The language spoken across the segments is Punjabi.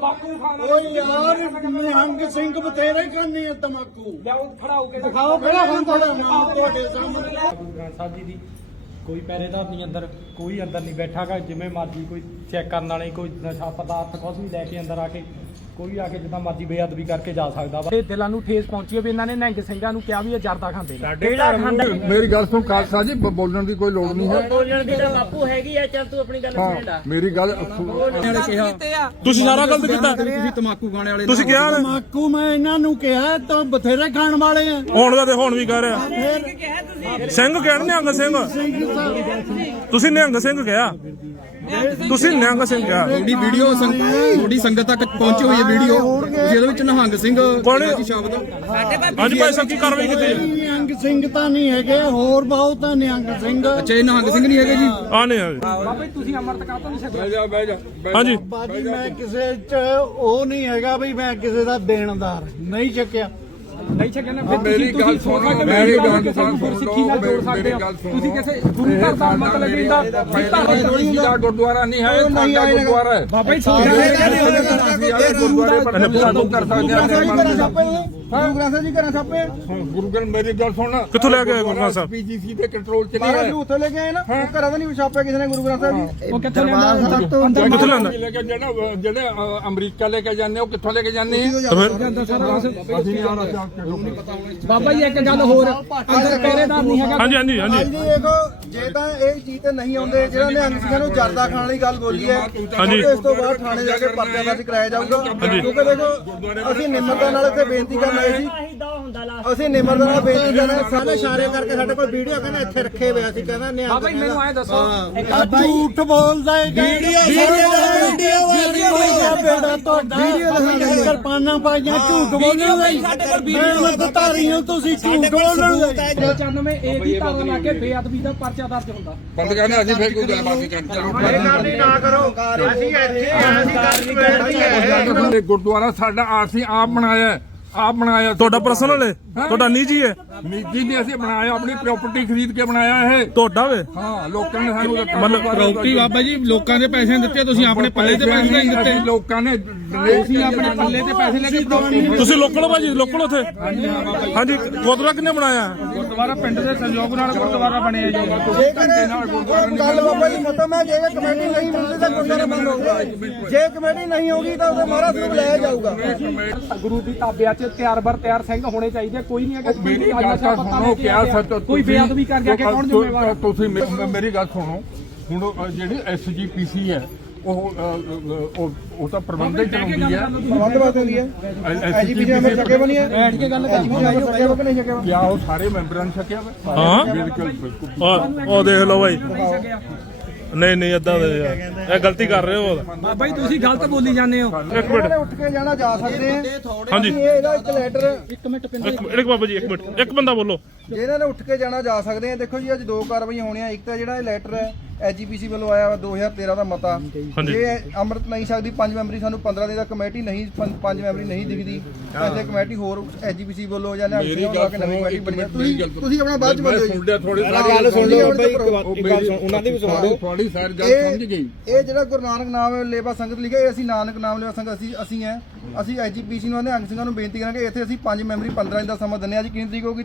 ਤੰਬਾਕੂ ਖਾਣਾ ਓਏ ਯਾਰ ਨਿਹੰਗ ਸਿੰਘ ਬਥੇਰੇ ਖਾਂਦੇ ਆ ਤਮਾਕੂ। ਲਿਆਓ ਫੜਾਓ ਕੇ ਦਿਖਾਓ ਕਿਹੜਾ ਖਾਂਦਾ ਨਾਮ ਤੁਹਾਡੇ ਸਾਹਮਣੇ। ਗੁਰੂ ਗ੍ਰੰਥ ਸਾਹਿਬ ਜੀ ਦੀ ਕੋਈ ਪਹਿਰੇਦਾਰ ਨਹੀਂ ਅੰਦਰ ਕੋਈ ਅੰਦਰ ਨਹੀਂ ਬੈਠਾਗਾ ਜਿਵੇਂ ਮਰਜ਼ੀ ਕੋਈ ਚੈੱਕ ਕਰਨ ਵਾਲੇ ਕੋਈ ਨਸ਼ਾ ਪਦਾਰਥ ਕੁਝ ਵੀ ਲੈ ਕੇ ਅੰਦਰ ਆ ਕੇ ਕੋਈ ਆ ਕੇ ਜਿੱਦਾਂ ਮਰਜ਼ੀ ਬੇਅਦਬੀ ਕਰਕੇ ਜਾ ਸਕਦਾ ਵਾ। ਇਹ ਦਿਲਾਂ ਨੂੰ ਠੇਸ ਪਹੁੰਚੀ ਹੈ ਵੀ ਇਹਨਾਂ ਨੇ ਨਿਹੰਗ ਸਿੰਘਾਂ ਨੂੰ ਕਿਹਾ ਵੀ ਇਹ ਜਰਦਾ ਖਾਂਦੇ ਨੇ। ਕਿਹੜਾ ਖਾਂਦਾ? ਮੇਰੀ ਗੱਲ ਸੁਣ ਖਾਲਸਾ ਜੀ ਬ- ਬੋਲਣ ਦੀ ਕੋਈ ਲੋੜ ਨਹੀਂ ਹੈ। ਬੋਲਣ ਦੀ ਤਾਂ ਬਾਪੂ ਹੈਗੀ ਆ ਚੱਲ ਤੂੰ ਆਪਣੀ ਗੱਲ ਸੁਣੇ ਲੈ। ਹਾਂ ਮੇਰੀ ਗੱਲ ਤੁਸੀਂ ਸਾਰਾ ਗਲਤ ਕੀਤਾ। ਤੁਸੀਂ ਕਿਹਾ ਨਾ, ਤਮਾਕੂ ਮੈਂ ਇਹਨਾਂ ਨੂੰ ਕਿਹਾ ਤਾਂ ਬਥੇਰੇ ਖਾਣ ਵਾਲੇ ਆ। ਹੁਣ ਦਾ ਤੇ ਹੁਣ ਵੀ ਕਹਿ ਰਿਹਾ। ਸਿੰਘ ਕਹਿਣ ਨਿਹੰਗ ਸਿੰਘ? ਤੁਸੀਂ ਨਿਹੰਗ ਸਿੰਘ ਕਿਹਾ। ਤੁਸੀਂ ਨਿਹੰਗ ਸਿੰਘ ਕਿਹਾ ਤੁਹਾਡੀ ਵੀਡੀਓ ਤੁਹਾਡੀ ਸੰਗਤ ਤੱਕ ਪਹੁੰਚੀ ਹੋਈ ਹੈ ਵੀਡੀਓ। ਤੁਸੀਂ ਇਹਦੇ ਵਿੱਚ ਨਿਹੰਗ ਸਿੰਘ? ਜੀ ਸ਼ਬਦ ਅੱਜ ਭਾਈ ਸਾਹਿਬ ਕੀ ਕਾਰਵਾਈ ਕੀਤੀ ਹੈ? ਨਿਹੰਗ ਸਿੰਘ ਤਾਂ ਨਹੀਂ ਹੈਗੇ ਹੋਰ ਬਹੁਤ ਆ ਨਿਹੰਗ ਸਿੰਘ। ਅੱਛਾ ਇਹ ਨਿਹੰਗ ਸਿੰਘ ਨਹੀਂ ਹੈਗੇ ਜੀ? ਆ ਨਹੀਂ ਆ ਬਾਬਾ ਜੀ ਤੁਸੀਂ ਅੰਮ੍ਰਿਤ ਕਾਹ ਤੋਂ ਨਹੀਂ ਛਕਿਆ? ਹਾਂਜੀ। ਬਾਜੀ ਮੈਂ ਕਿਸੇ ਚ ਉਹ ਨਹੀਂ ਹੈਗਾ ਵੀ ਮੈਂ ਕਿਸੇ ਦਾ ਦੇਣਦਾਰ ਨਹੀਂ ਚੱਕਿਆ ਨਹੀਂ ਨਾ ਫਿਰ ਮੇਰੀ ਤੁਸੀਂ ਗੱਲ ਤੁਸੀਂ ਸੋਚ ਸੁਣੋ, ਸਕਦੇ ਮੇਰੀ ਗੱਲ ਕਿ ਸੁਣੋ, ਗੁਰੂ ਸਿੱਖੀ ਨਾਲ ਜੋੜ ਸਕਦੇ ਮੇਰੀ ਹੋ। ਗੱਲ ਸੁਣੋ। ਤੁਸੀਂ ਕਿਸੇ ਗੁਰੂ ਘਰ ਦਾ ਮਤਲਬ ਇਹਦਾ ਸਿੱਧਾ ਦਾ ਗੁਰਦੁਆਰਾ ਨਹੀਂ ਹੈ ਸਾਡਾ ਗੁਰਦੁਆਰਾ ਹੈ। ਬਾਬਾ ਜੀ ਗੁਰਦੁਆਰੇ ਪਰ ਕਰ ਸਕਦੇ ਹਾਂ। ਗੁਰੂ ਗ੍ਰੰਥ ਸਾਹਿਬ ਜੀ ਘਰਾਂ ਛਾਪੇ ਗੁਰੂ ਗ੍ਰੰਥ ਮੇਰੀ ਗੱਲ ਸੁਣ। ਕਿੱਥੋਂ ਲੈ ਕੇ ਆਏ ਗੁਰੂ ਗ੍ਰੰਥ ਸਾਹਿਬ? ਪੀਜੀਸੀ ਦੇ ਕੰਟਰੋਲ ਚ ਨਹੀਂ ਮਹਾਰਾਜ ਹੈ ਨੂੰ ਉੱਥੇ ਲੈ ਕੇ ਆਏ ਨਾ ਉਹ ਘਰਾਂ ਦਾ ਨਹੀਂ ਛਾਪਿਆ ਕਿਸੇ ਨੇ ਗੁਰੂ ਗ੍ਰੰਥ ਸਾਹਿਬ ਜੀ। ਉਹ ਕਿੱਥੇ ਲੈਂਦਾ ਅੰਦਰ ਕਿੱਥੋਂ ਲੈ ਕੇ ਜਿਹੜਾ ਜਿਹੜੇ ਅਮਰੀਕਾ ਲੈ ਕੇ ਜਾਂਦੇ ਉਹ ਕਿੱਥੋਂ ਲੈ ਕੇ ਜਾਂਦੇ ਆ? ਤਾਂ ਫਿਰ ਅਸੀਂ ਨਹੀਂ ਆਉਣਾ ਬਾਬਾ ਜੀ ਇੱਕ ਗੱਲ ਹੋਰ ਅੰਦਰ ਪਹਿਰੇਦਾਰ ਨਹੀਂ ਹੈਗਾ। ਹਾਂਜੀ ਹਾਂਜੀ ਹਾਂਜੀ। ਜੀ ਦੇਖੋ ਜੇ ਤਾਂ ਇਹ ਚੀਜ਼ ਤੇ ਨਹੀਂ ਆਉਂਦੇ ਜਿਹੜਾ ਨਿਹੰਗ ਸਿੰਘਾਂ ਨੂੰ ਜਰਦਾ ਖਾਣ ਵਾਲੀ ਗੱਲ ਬੋਲੀ ਹੈ ਹਾਂਜੀ। ਇਸ ਤੋਂ ਬਾਅਦ ਥਾਣੇ ਜਾ ਕੇ ਪਰਚਾ ਦਰਜ ਕਰਾਇਆ ਜਾਊਗਾ। ਕਿਉਂਕਿ ਦੇਖੋ ਅਸੀਂ ਨਿਮਰਤਾ ਨਾਲ ਇੱਥੇ ਬੇਨਤੀ ਕਰਨ ਆਏ ਸੀ ਇਹਦਾ ਹੁੰਦਾ ਲਾ ਅਸੀਂ ਨਿਮਰਤਾ ਨਾਲ ਬੇਨਤੀ ਕਰ ਰਹੇ ਸਾਰੇ ਇਸ਼ਾਰੇ ਕਰਕੇ ਸਾਡੇ ਕੋਲ ਵੀਡੀਓ ਕਹਿੰਦਾ ਇੱਥੇ ਰੱਖੇ ਹੋਏ ਅਸੀਂ ਕਹਿੰਦਾ ਨਿਹੰਗ ਬਾਬਾ ਜੀ ਮੈਨੂੰ ਐਂ ਦੱਸੋ। ਝੂਠ ਬੋਲਦਾ ਹੈ ਵੀਡੀਓ ਵੀਡੀਓ ਬੇੜਾ ਤੋਂ ਵੀਡੀਓ ਦਿਖਾ ਕਿਰਪਾਨਾਂ ਪਾਈਆਂ ਝੂਠ ਬੋਲਣ ਲਈ। ਮੈਂ ਮਤਤਾਰੀ ਹਾਂ ਤੁਸੀਂ ਝੂਠ ਬੋਲਣ ਲਈ। 95 ਏ ਦੀ ਧਾਰਾ ਲਾ ਕੇ ਬੇਅਦਬੀ ਦਾ ਪਰਚਾ ਦਰਜ ਹੁੰਦਾ। ਬੰਦ ਕਰਨਾ ਅਸੀਂ ਫਿਰ ਕੋਈ ਗੱਲਬਾਤ ਨਹੀਂ ਕਰਦੇ ਨਾ ਕਰੋ। ਅਸੀਂ ਇੱਥੇ ਅਸੀਂ ਇਹ ਗੁਰਦੁਆਰਾ ਸਾਡਾ ਅਸੀਂ ਆਪ ਬਣਾਇਆ ਆਪ ਬਣਾਇਆ ਤੁਹਾਡਾ ਪਰਸਨਲ ਹੈ? ਤੁਹਾਡਾ ਨਿੱਜੀ ਹੈ? ਨਿੱਜੀ ਨੇ ਅਸੀਂ ਬਣਾਇਆ ਆਪਣੀ ਪ੍ਰਾਪਰਟੀ ਖਰੀਦ ਕੇ ਬਣਾਇਆ ਇਹ। ਤੁਹਾਡਾ ਵੇ? ਹਾਂ ਲੋਕਾਂ ਨੇ ਸਾਨੂੰ ਮਤਲਬ ਪ੍ਰਾਪਰਟੀ ਬਾਬਾ ਜੀ ਲੋਕਾਂ ਦੇ ਪੈਸੇ ਦਿੱਤੇ ਤੁਸੀਂ ਆਪਣੇ ਪੱਲੇ ਤੇ ਪੈਸੇ ਨਹੀਂ ਦਿੱਤੇ। ਅਸੀਂ ਲੋਕਾਂ ਨੇ ਤੁਸੀਂ ਆਪਣੇ ਪੱਲੇ ਤੇ ਪੈਸੇ ਲੈ ਕੇ ਪ੍ਰਾਪਰਟੀ ਤੁਸੀਂ ਲੋਕਲ ਭਾਜੀ ਲੋਕਲ ਉਥੇ? ਹਾਂਜੀ ਗੁਰਦੁਆਰਾ ਕਿੰਨੇ ਬਣਾਇਆ? ਗੁਰਦੁਆਰਾ ਪਿੰਡ ਦੇ ਸਹਿਯੋਗ ਨਾਲ ਗੁਰਦੁਆਰਾ ਬਣਿਆ ਜੀ। ਜੇਕਰ ਗੱਲ ਬਾਬਾ ਜੀ ਖਤਮ ਹੈ ਜੇ ਕਮੇਟੀ ਨਹੀਂ ਮਿਲਦੀ ਤਾਂ ਗੁਰਦੁਆਰਾ ਬੰਦ ਹੋਊਗਾ ਜੇ ਕਮੇਟੀ ਨਹੀਂ ਹੋਗੀ ਤਾਂ ਉਹਦੇ ਮਹਾਰਾਜ ਨੂੰ ਬੁਲਾਇਆ ਜਾਊਗਾ। ਗੁਰੂ ਦੀ ਤਾਬਿਆਂ 'ਚ ਤਿਆਰ ਬਰ ਤਿਆਰ ਸਿੰਘ ਹੋਣੇ ਚਾਹੀਦੇ ਕੋਈ ਨਹੀਂ ਹੈਗਾ ਮੇਰੀ ਗੱਲ ਤਾਂ ਸੁਣੋ ਕਿਆ ਸੱਚ ਕੋਈ ਬੇਅਦਬੀ ਕਰ ਗਿਆ ਕਿ ਕੌਣ ਜ਼ਿੰਮੇਵਾਰ ਹੈ? ਤੁਸੀਂ ਮੇਰੀ ਗੱਲ ਸੁਣੋ। ਹੁਣ ਜਿਹੜੀ ਐਸਜੀਪੀਸੀ ਹੈ ਉਹ ਉਹ ਤਾਂ ਪ੍ਰਬੰਧਕ ਚਲਾਉਂਦੀ ਹੈ। ਬੰਦ ਬਾਤ ਹੁੰਦੀ ਹੈ। ਐਜੀਪੀਸੀ ਨੰਬਰ ਸਕੇ ਬਣੀ ਹੈ। ਬੈਠ ਕੇ ਗੱਲ ਕਰੀ ਸਕੇ ਬਣੀ ਨਹੀਂ ਸਕੇ ਕਿਆ ਉਹ ਸਾਰੇ ਮੈਂਬਰਾਂ ਨੇ ਛਕਿਆ ਵਾ? ਹਾਂ। ਬਿਲਕੁਲ ਉਹ ਦੇਖ ਲਓ ਭਾਈ ਨਹੀਂ ਨਹੀਂ ਏਦਾਂ ਦੇ ਯਾਰ ਇਹ ਗਲਤੀ ਕਰ ਰਹੇ ਹੋ ਬਾਬਾ ਜੀ ਤੁਸੀਂ ਗਲਤ ਬੋਲੀ ਜਾਂਦੇ ਹੋ। ਇੱਕ ਮਿੰਟ। ਉੱਠ ਕੇ ਜਾਣਾ ਜਾ ਸਕਦੇ ਆ। ਹਾਂਜੀ। ਅਸੀਂ ਇਹਦਾ ਇੱਕ ਲੈਟਰ ਇੱਕ ਮਿੰਟ ਇੱਕ ਮਿੰਟ ਇੱਕ ਬਾਬਾ ਜੀ ਇੱਕ ਮਿੰਟ। ਇੱਕ ਬੰਦਾ ਬੋਲੋ। ਜਿਹਨਾਂ ਨੇ ਉੱਠ ਕੇ ਜਾਣਾ ਜਾ ਸਕਦੇ ਆ। ਦੇਖੋ ਜੀ ਅੱਜ ਦੋ ਕਾਰਵਾਈਆਂ ਹੋਣੀਆਂ। ਇੱਕ ਤਾਂ ਜਿਹੜਾ ਇਹ ਲੈਟਰ ਹੈ ਐਜੀਪੀਸੀ ਵੱਲੋਂ ਆਇਆ ਵਾ 2013 ਦਾ ਮਤਾ। ਹਾਂਜੀ। ਜੇ ਅੰਮ੍ਰਿਤ ਨਹੀਂ ਸਕਦੀ ਪੰਜ ਮੈਂਬਰੀ ਸਾਨੂੰ 15 ਦਿਨ ਦਾ ਕਮੇਟੀ ਨਹੀਂ ਪੰ- ਪੰਜ ਮੈਂਬਰੀ ਨਹੀਂ ਦਿਖਦੀ ਤਾਂ ਇੱਥੇ ਕਮੇਟੀ ਹੋਰ ਐਜੀਪੀਸੀ ਵੱਲੋਂ ਜਾਂ ਨਾ ਮੇਰੀ ਗੱਲ ਕੇ ਨਵੀਂ ਸੁਣੋ ਕਮੇਟੀ ਇੱਕ ਬਣੀ ਹੈ। ਮਿੰਟ ਮੇਰੀ ਗੱਲ ਤੁਸੀਂ ਤੁਸੀਂ ਆਪਣਾ ਬਾਅਦ ਚ ਮੈਂ ਬੋਲੋ ਸੁਣ ਲਿਆ ਥੋੜੀ ਗੱਲ ਸੁਣ। ਲਿਓ ਬਾਈ ਇੱਕ ਉਹ ਮੇਰੀ ਉਹਨਾਂ ਦੀ ਵੀ ਸੁਣ ਲਓ। ਥੋੜੀ ਸਾਰੀ ਗੱਲ ਸਮਝ ਗਈ। ਇਹ ਜਿਹੜਾ ਗੁਰੂ ਨਾਨਕ ਨਾਮ ਲੇਵਾ ਸੰਗਤ ਲਿਖਿਆ ਇਹ ਅਸੀਂ ਨਾਨਕ ਨਾਮ ਲੇਵਾ ਸੰਗਤ ਅਸੀਂ ਅਸੀਂ ਹੈ ਅਸੀਂ ਐਜੀਪੀਸੀ ਨੂੰ ਨਿਹੰਗ ਸਿੰਘਾਂ ਨੂੰ ਬੇਨਤੀ ਕਰਾਂਗੇ ਇੱਥੇ ਅਸੀਂ ਪੰਜ ਮੈਂਬਰੀ 15 ਦਿਨ ਦਾ ਸਮਾਂ ਦਿੰਦੇ ਹਾਂ। ਜੀ ਕਿੰਨੀ ਤਰੀਕ ਹੋਗੀ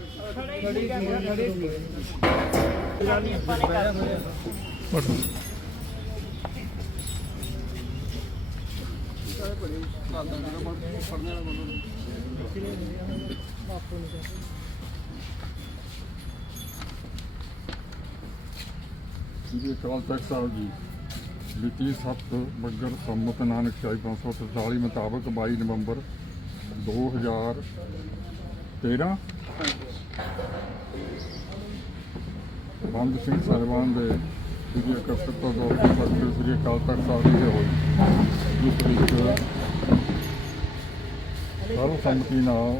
ਜੀ ਅਕਾਲ ਤਖਤ ਸਾਹਿਬ ਜੀ। ਲਿਖੀ ਸੱਤ ਮੱਗਰ ਸੰਮਤ ਨਾਨਕ ਸ਼ਾਹੀ 543 ਮੁਤਾਬਕ 22 ਨਵੰਬਰ 2013 ਬੰਦ ਸਿੰਘ ਸਾਹਿਬਾਨ ਦੇ ਸ੍ਰੀ ਅਕਾਲ ਤਖਤ ਤੋਂ ਦੋ ਪਰਚੇ ਸ੍ਰੀ ਅਕਾਲ ਤਖਤ ਸਾਹਿਬ ਜੀ ਦੇ ਹੋਏ ਜਿਸ ਵਿੱਚ ਸਰਬਸੰਮਤੀ ਨਾਲ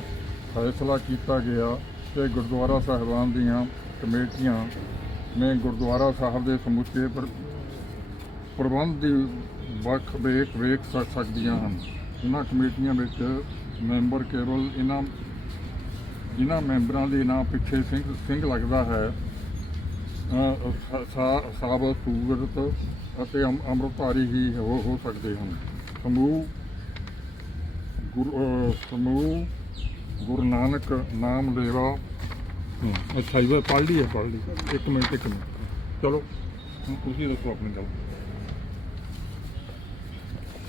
ਫੈਸਲਾ ਕੀਤਾ ਗਿਆ ਕਿ ਗੁਰਦੁਆਰਾ ਸਾਹਿਬਾਨ ਦੀਆਂ ਕਮੇਟੀਆਂ ਨੇ ਗੁਰਦੁਆਰਾ ਸਾਹਿਬ ਦੇ ਸਮੁੱਚੇ ਪ੍ਰਬੰਧ ਦੀ ਵੱਖ ਵੇਖ ਵੇਖ ਸਕਦੀਆਂ ਹਨ। ਇਹਨਾਂ ਕਮੇਟੀਆਂ ਵਿੱਚ ਮੈਂਬਰ ਕੇਵਲ ਇਹਨਾਂ ਜਿਨ੍ਹਾਂ ਮੈਂਬਰਾਂ ਦੇ ਨਾਂ ਪਿੱਛੇ ਸਿੰਘ ਸਿੰਘ ਲੱਗਦਾ ਹੈ ਅ, ਸੂਰਤ ਅਤੇ ਅਮ- ਅੰਮ੍ਰਿਤਧਾਰੀ ਹੀ ਹੋ ਹੋ ਸਕਦੇ ਹਨ। ਸਮੂਹ ਗੁਰੂ ਸਮੂਹ ਗੁਰੂ ਨਾਨਕ ਨਾਮ ਲੇਵਾ। ਹਮ, ਅੱਛਾ ਇਹ ਪੜ੍ਹ ਲਈ ਹੈ ਪੜ੍ਹ ਲਈ ਇੱਕ ਮਿੰਟ ਇੱਕ ਮਿੰਟ। ਚਲੋ ਤੁਸੀਂ ਦੱਸੋ ਆਪਣੀ ਗੱਲ।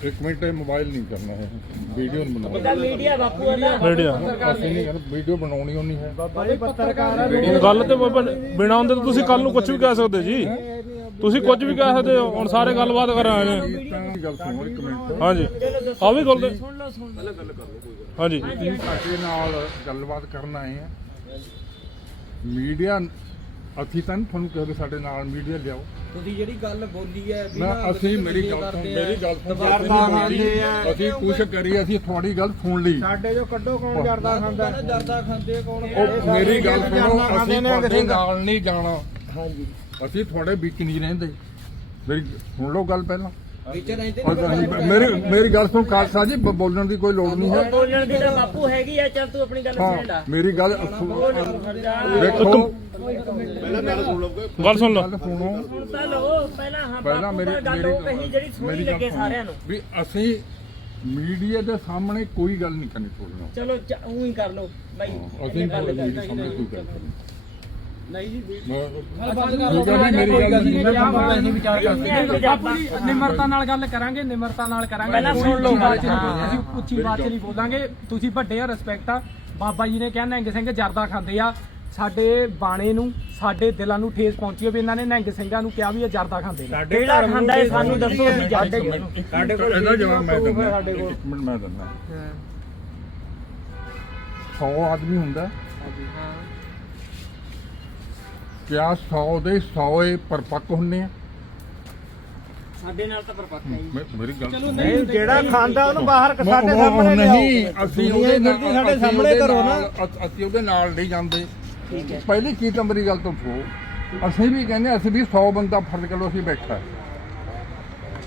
ਇੱਕ ਮਿੰਟ ਇਹ ਮੋਬਾਈਲ ਨਹੀਂ ਕਰਨਾ ਹੈ। ਵੀਡੀਓ ਬਣਾਉਣੀ। ਮੀਡੀਆ ਬਾਪੂ ਉਹਦਾ ਮੀਡੀਆ ਅਸੀਂ ਨਹੀਂ ਕਰਨਾ ਵੀਡੀਓ ਬਣਾਉਣੀ ਨਹੀਂ ਹੈ। ਗੱਲ ਤੇ ਬਾਬਾ ਬਿਨਾ ਹੁੰਦੇ ਤਾਂ ਤੁਸੀਂ ਕੱਲ ਨੂੰ ਕੁਝ ਵੀ ਕਹਿ ਸਕਦੇ ਜੀ। ਤੁਸੀਂ ਕੁਝ ਵੀ ਕਹਿ ਸਕਦੇ ਹੋ ਹੁਣ ਸਾਰੇ ਗੱਲਬਾਤ ਕਰ ਆਏ ਨੇ। ਗੱਲ ਸੁਣੋ ਇੱਕ ਮਿੰਟ। ਹਾਂਜੀ। ਆ ਵੀ ਗੱਲ ਸੁਣ ਲਓ ਸੁਣ ਲਓ। ਹਾਂਜੀ। ਅਸੀਂ ਤੁਹਾਡੇ ਨਾਲ ਗੱਲਬਾਤ ਕਰਨ ਆਏ ਆ। ਮੀਡੀਆ ਅਸੀਂ ਤਾਂ ਤੁਹਾਨੂੰ ਕਿਹਾ ਸਾਡੇ ਨਾਲ ਮੀਡੀਆ ਲਿਆਓ। ਤੁਸੀਂ ਜਿਹੜੀ ਗੱਲ ਬੋਲੀ ਹੈ ਨਾ ਅਸੀਂ ਮੇਰੀ ਗੱਲ ਸੁਣ ਮੇਰੀ ਗੱਲ ਸੁਣ ਅਸੀਂ ਪੁੱਛ ਕਰੀ ਅਸੀਂ ਤੁਹਾਡੀ ਗੱਲ ਸੁਣ ਲਈ। ਸਾਡੇ ਜੋ ਕੱਢੋ ਕੌਣ ਜਰਦਾ ਖਾਂਦਾ। ਜਰਦਾ ਖਾਂਦੇ ਕੌਣ ਉਹ ਮੇਰੀ ਗੱਲ ਸੁਣੋ ਅਸੀਂ ਤੁਹਾਡੇ ਨਾਲ ਨਹੀਂ ਜਾਣਾ। ਹਾਂਜੀ। ਅਸੀਂ ਤੁਹਾਡੇ ਵਿੱਚ ਨਹੀਂ ਰਹਿੰਦੇ। ਮੇਰੀ ਸੁਣ ਲਓ ਗੱਲ ਪਹਿਲਾਂ। ਮੇਰੀ ਮੇਰੀ ਗੱਲ ਸੁਣ ਖਾਲਸਾ ਜੀ ਬ- ਬੋਲਣ ਦੀ ਕੋਈ ਲੋੜ ਨਹੀਂ ਹੈ। ਬੋਲਣ ਦੀ ਤਾਂ ਬਾਪੂ ਹੈਗੀ ਆ ਚੱਲ ਤੂੰ ਆਪਣੀ ਗੱਲ ਹਾਂ ਮੇਰੀ ਗੱਲ ਦੇਖੋ ਗੱਲ ਸੁਣ ਲਓ ਗੱਲ ਸੁਣੋ ਹੁਣ ਤਾਂ ਲਓ ਪਹਿਲਾਂ ਹਾਂ ਪਹਿਲਾਂ ਬਾਪੂ ਮੇਰੀ ਦਾ ਗੱਲ ਮੇਰੀ ਉਹ ਕਹੀ ਜਿਹੜੀ ਸੋਹਣੀ ਮੇਰੀ ਗੱਲ ਲੱਗੇ ਸੁਣੋ। ਸਾਰਿਆਂ ਨੂੰ। ਵੀ ਅਸੀਂ ਮੀਡੀਆ ਦੇ ਸਾਹਮਣੇ ਕੋਈ ਗੱਲ ਨਹੀਂ ਕਰਨੀ ਨਾਲ। ਚਲੋ ਊਂ ਹੀ ਕਰ ਲਓ। ਬਾਈ ਅਸੀਂ ਗੱਲ ਤੁਹਾਡੇ ਕਰ ਮੀਡੀਆ ਸਾਹਮਣੇ ਕੋਈ ਗੱਲ ਕਰਨੀ ਨਹੀਂ ਜੀ ਠੀਕ ਹੈ ਜੀ ਮੇਰੀ ਗੱਲ ਨਹੀਂ ਮੈਂ ਤੁਹਾਨੂੰ ਨਹੀਂ ਵਿਚਾਰ ਕਰਦੇ ਬਾਪੂ ਜੀ ਨਿਮਰਤਾ ਨਾਲ ਗੱਲ ਕਰਾਂਗੇ ਨਿਮਰਤਾ ਨਾਲ ਕਰਾਂਗੇ ਪਹਿਲਾਂ ਕੋਈ ਸੁਣ ਲਓ ਉੱਚੀ ਗੱਲ। ਆਵਾਜ਼ 'ਚ ਨਹੀਂ ਬੋਲਾਂਗੇ, ਹਾਂ। ਅਸੀਂ ਉੱਚੀ ਬਾਤ ਚ ਨਹੀਂ ਬੋਲਾਂਗੇ। ਤੁਸੀਂ ਵੱਡੇ ਆ ਰਿਸਪੈਕਟ ਆ। ਬਾਬਾ ਜੀ ਨੇ ਕਿਹਾ ਨਿਹੰਗ ਸਿੰਘ ਜਰਦਾ ਖਾਂਦੇ ਆ। ਸਾਡੇ ਬਾਣੇ ਨੂੰ ਸਾਡੇ ਦਿਲਾਂ ਨੂੰ ਠੇਸ ਪਹੁੰਚੀ ਵੀ ਇਹਨਾਂ ਨੇ ਨਿਹੰਗ ਸਿੰਘਾਂ ਨੂੰ ਕਿਹਾ ਵੀ ਇਹ ਜਰਦਾ ਖਾਂਦੇ ਨੇ। ਕਿਹੜਾ ਖਾਂਦਾ ਹੈ ਸਾਨੂੰ ਦੱਸੋ ਅਸੀਂ ਜਾਣਦੇ ਸਾਡੇ ਕੋਲ ਇਹਦਾ ਜਵਾਬ ਮੈਂ ਦਿੰਦਾ। ਇੱਕ ਮਿੰਟ ਮੈਂ ਦਿੰਦਾ। 100 ਆਦਮੀ ਹੁੰਦਾ। ਕਿਆ 100 ਦੇ 100 ਏ ਪਰਪੱਕ ਹੁੰਨੇ ਆ? ਸਾਡੇ ਨਾਲ ਤਾਂ ਪਰਪੱਕ ਹੈ ਮੈਂ- ਮੇਰੀ ਗੱਲ ਸੁਣੋ। ਨਹੀਂ ਜਿਹੜਾ ਖਾਂਦਾ ਉਹਨੂੰ ਬਾਹਰ ਉਹ- ਸਾਡੇ ਉਹ- ਸਾਹਮਣੇ ਨਹੀਂ ਲਿਆਓ ਅਸੀਂ ਦੁਨੀਆ ਉਹਦੇ ਦੀ ਨਾਲ ਮਿੱਟੀ ਸਾਡੇ ਅਸੀਂ ਸਾਹਮਣੇ ਉਹਦੇ ਕਰੋ ਨਾ। ਨਾਲ- ਅ- ਅਸੀਂ ਉਹਦੇ ਨਾਲ ਨਹੀਂ ਜਾਂਦੇ। ਪਹਿਲੀ ਚੀਜ਼ ਤਾਂ ਮੇਰੀ ਗੱਲ ਤੋਂ ਫੋ ਅਸੀਂ ਵੀ ਕਹਿੰਦੇ ਅਸੀਂ ਵੀ 100 ਬੰਦਾ ਫਰਜ਼ ਕਰੋ ਅਸੀਂ ਬੈਠਾ ਹੈ।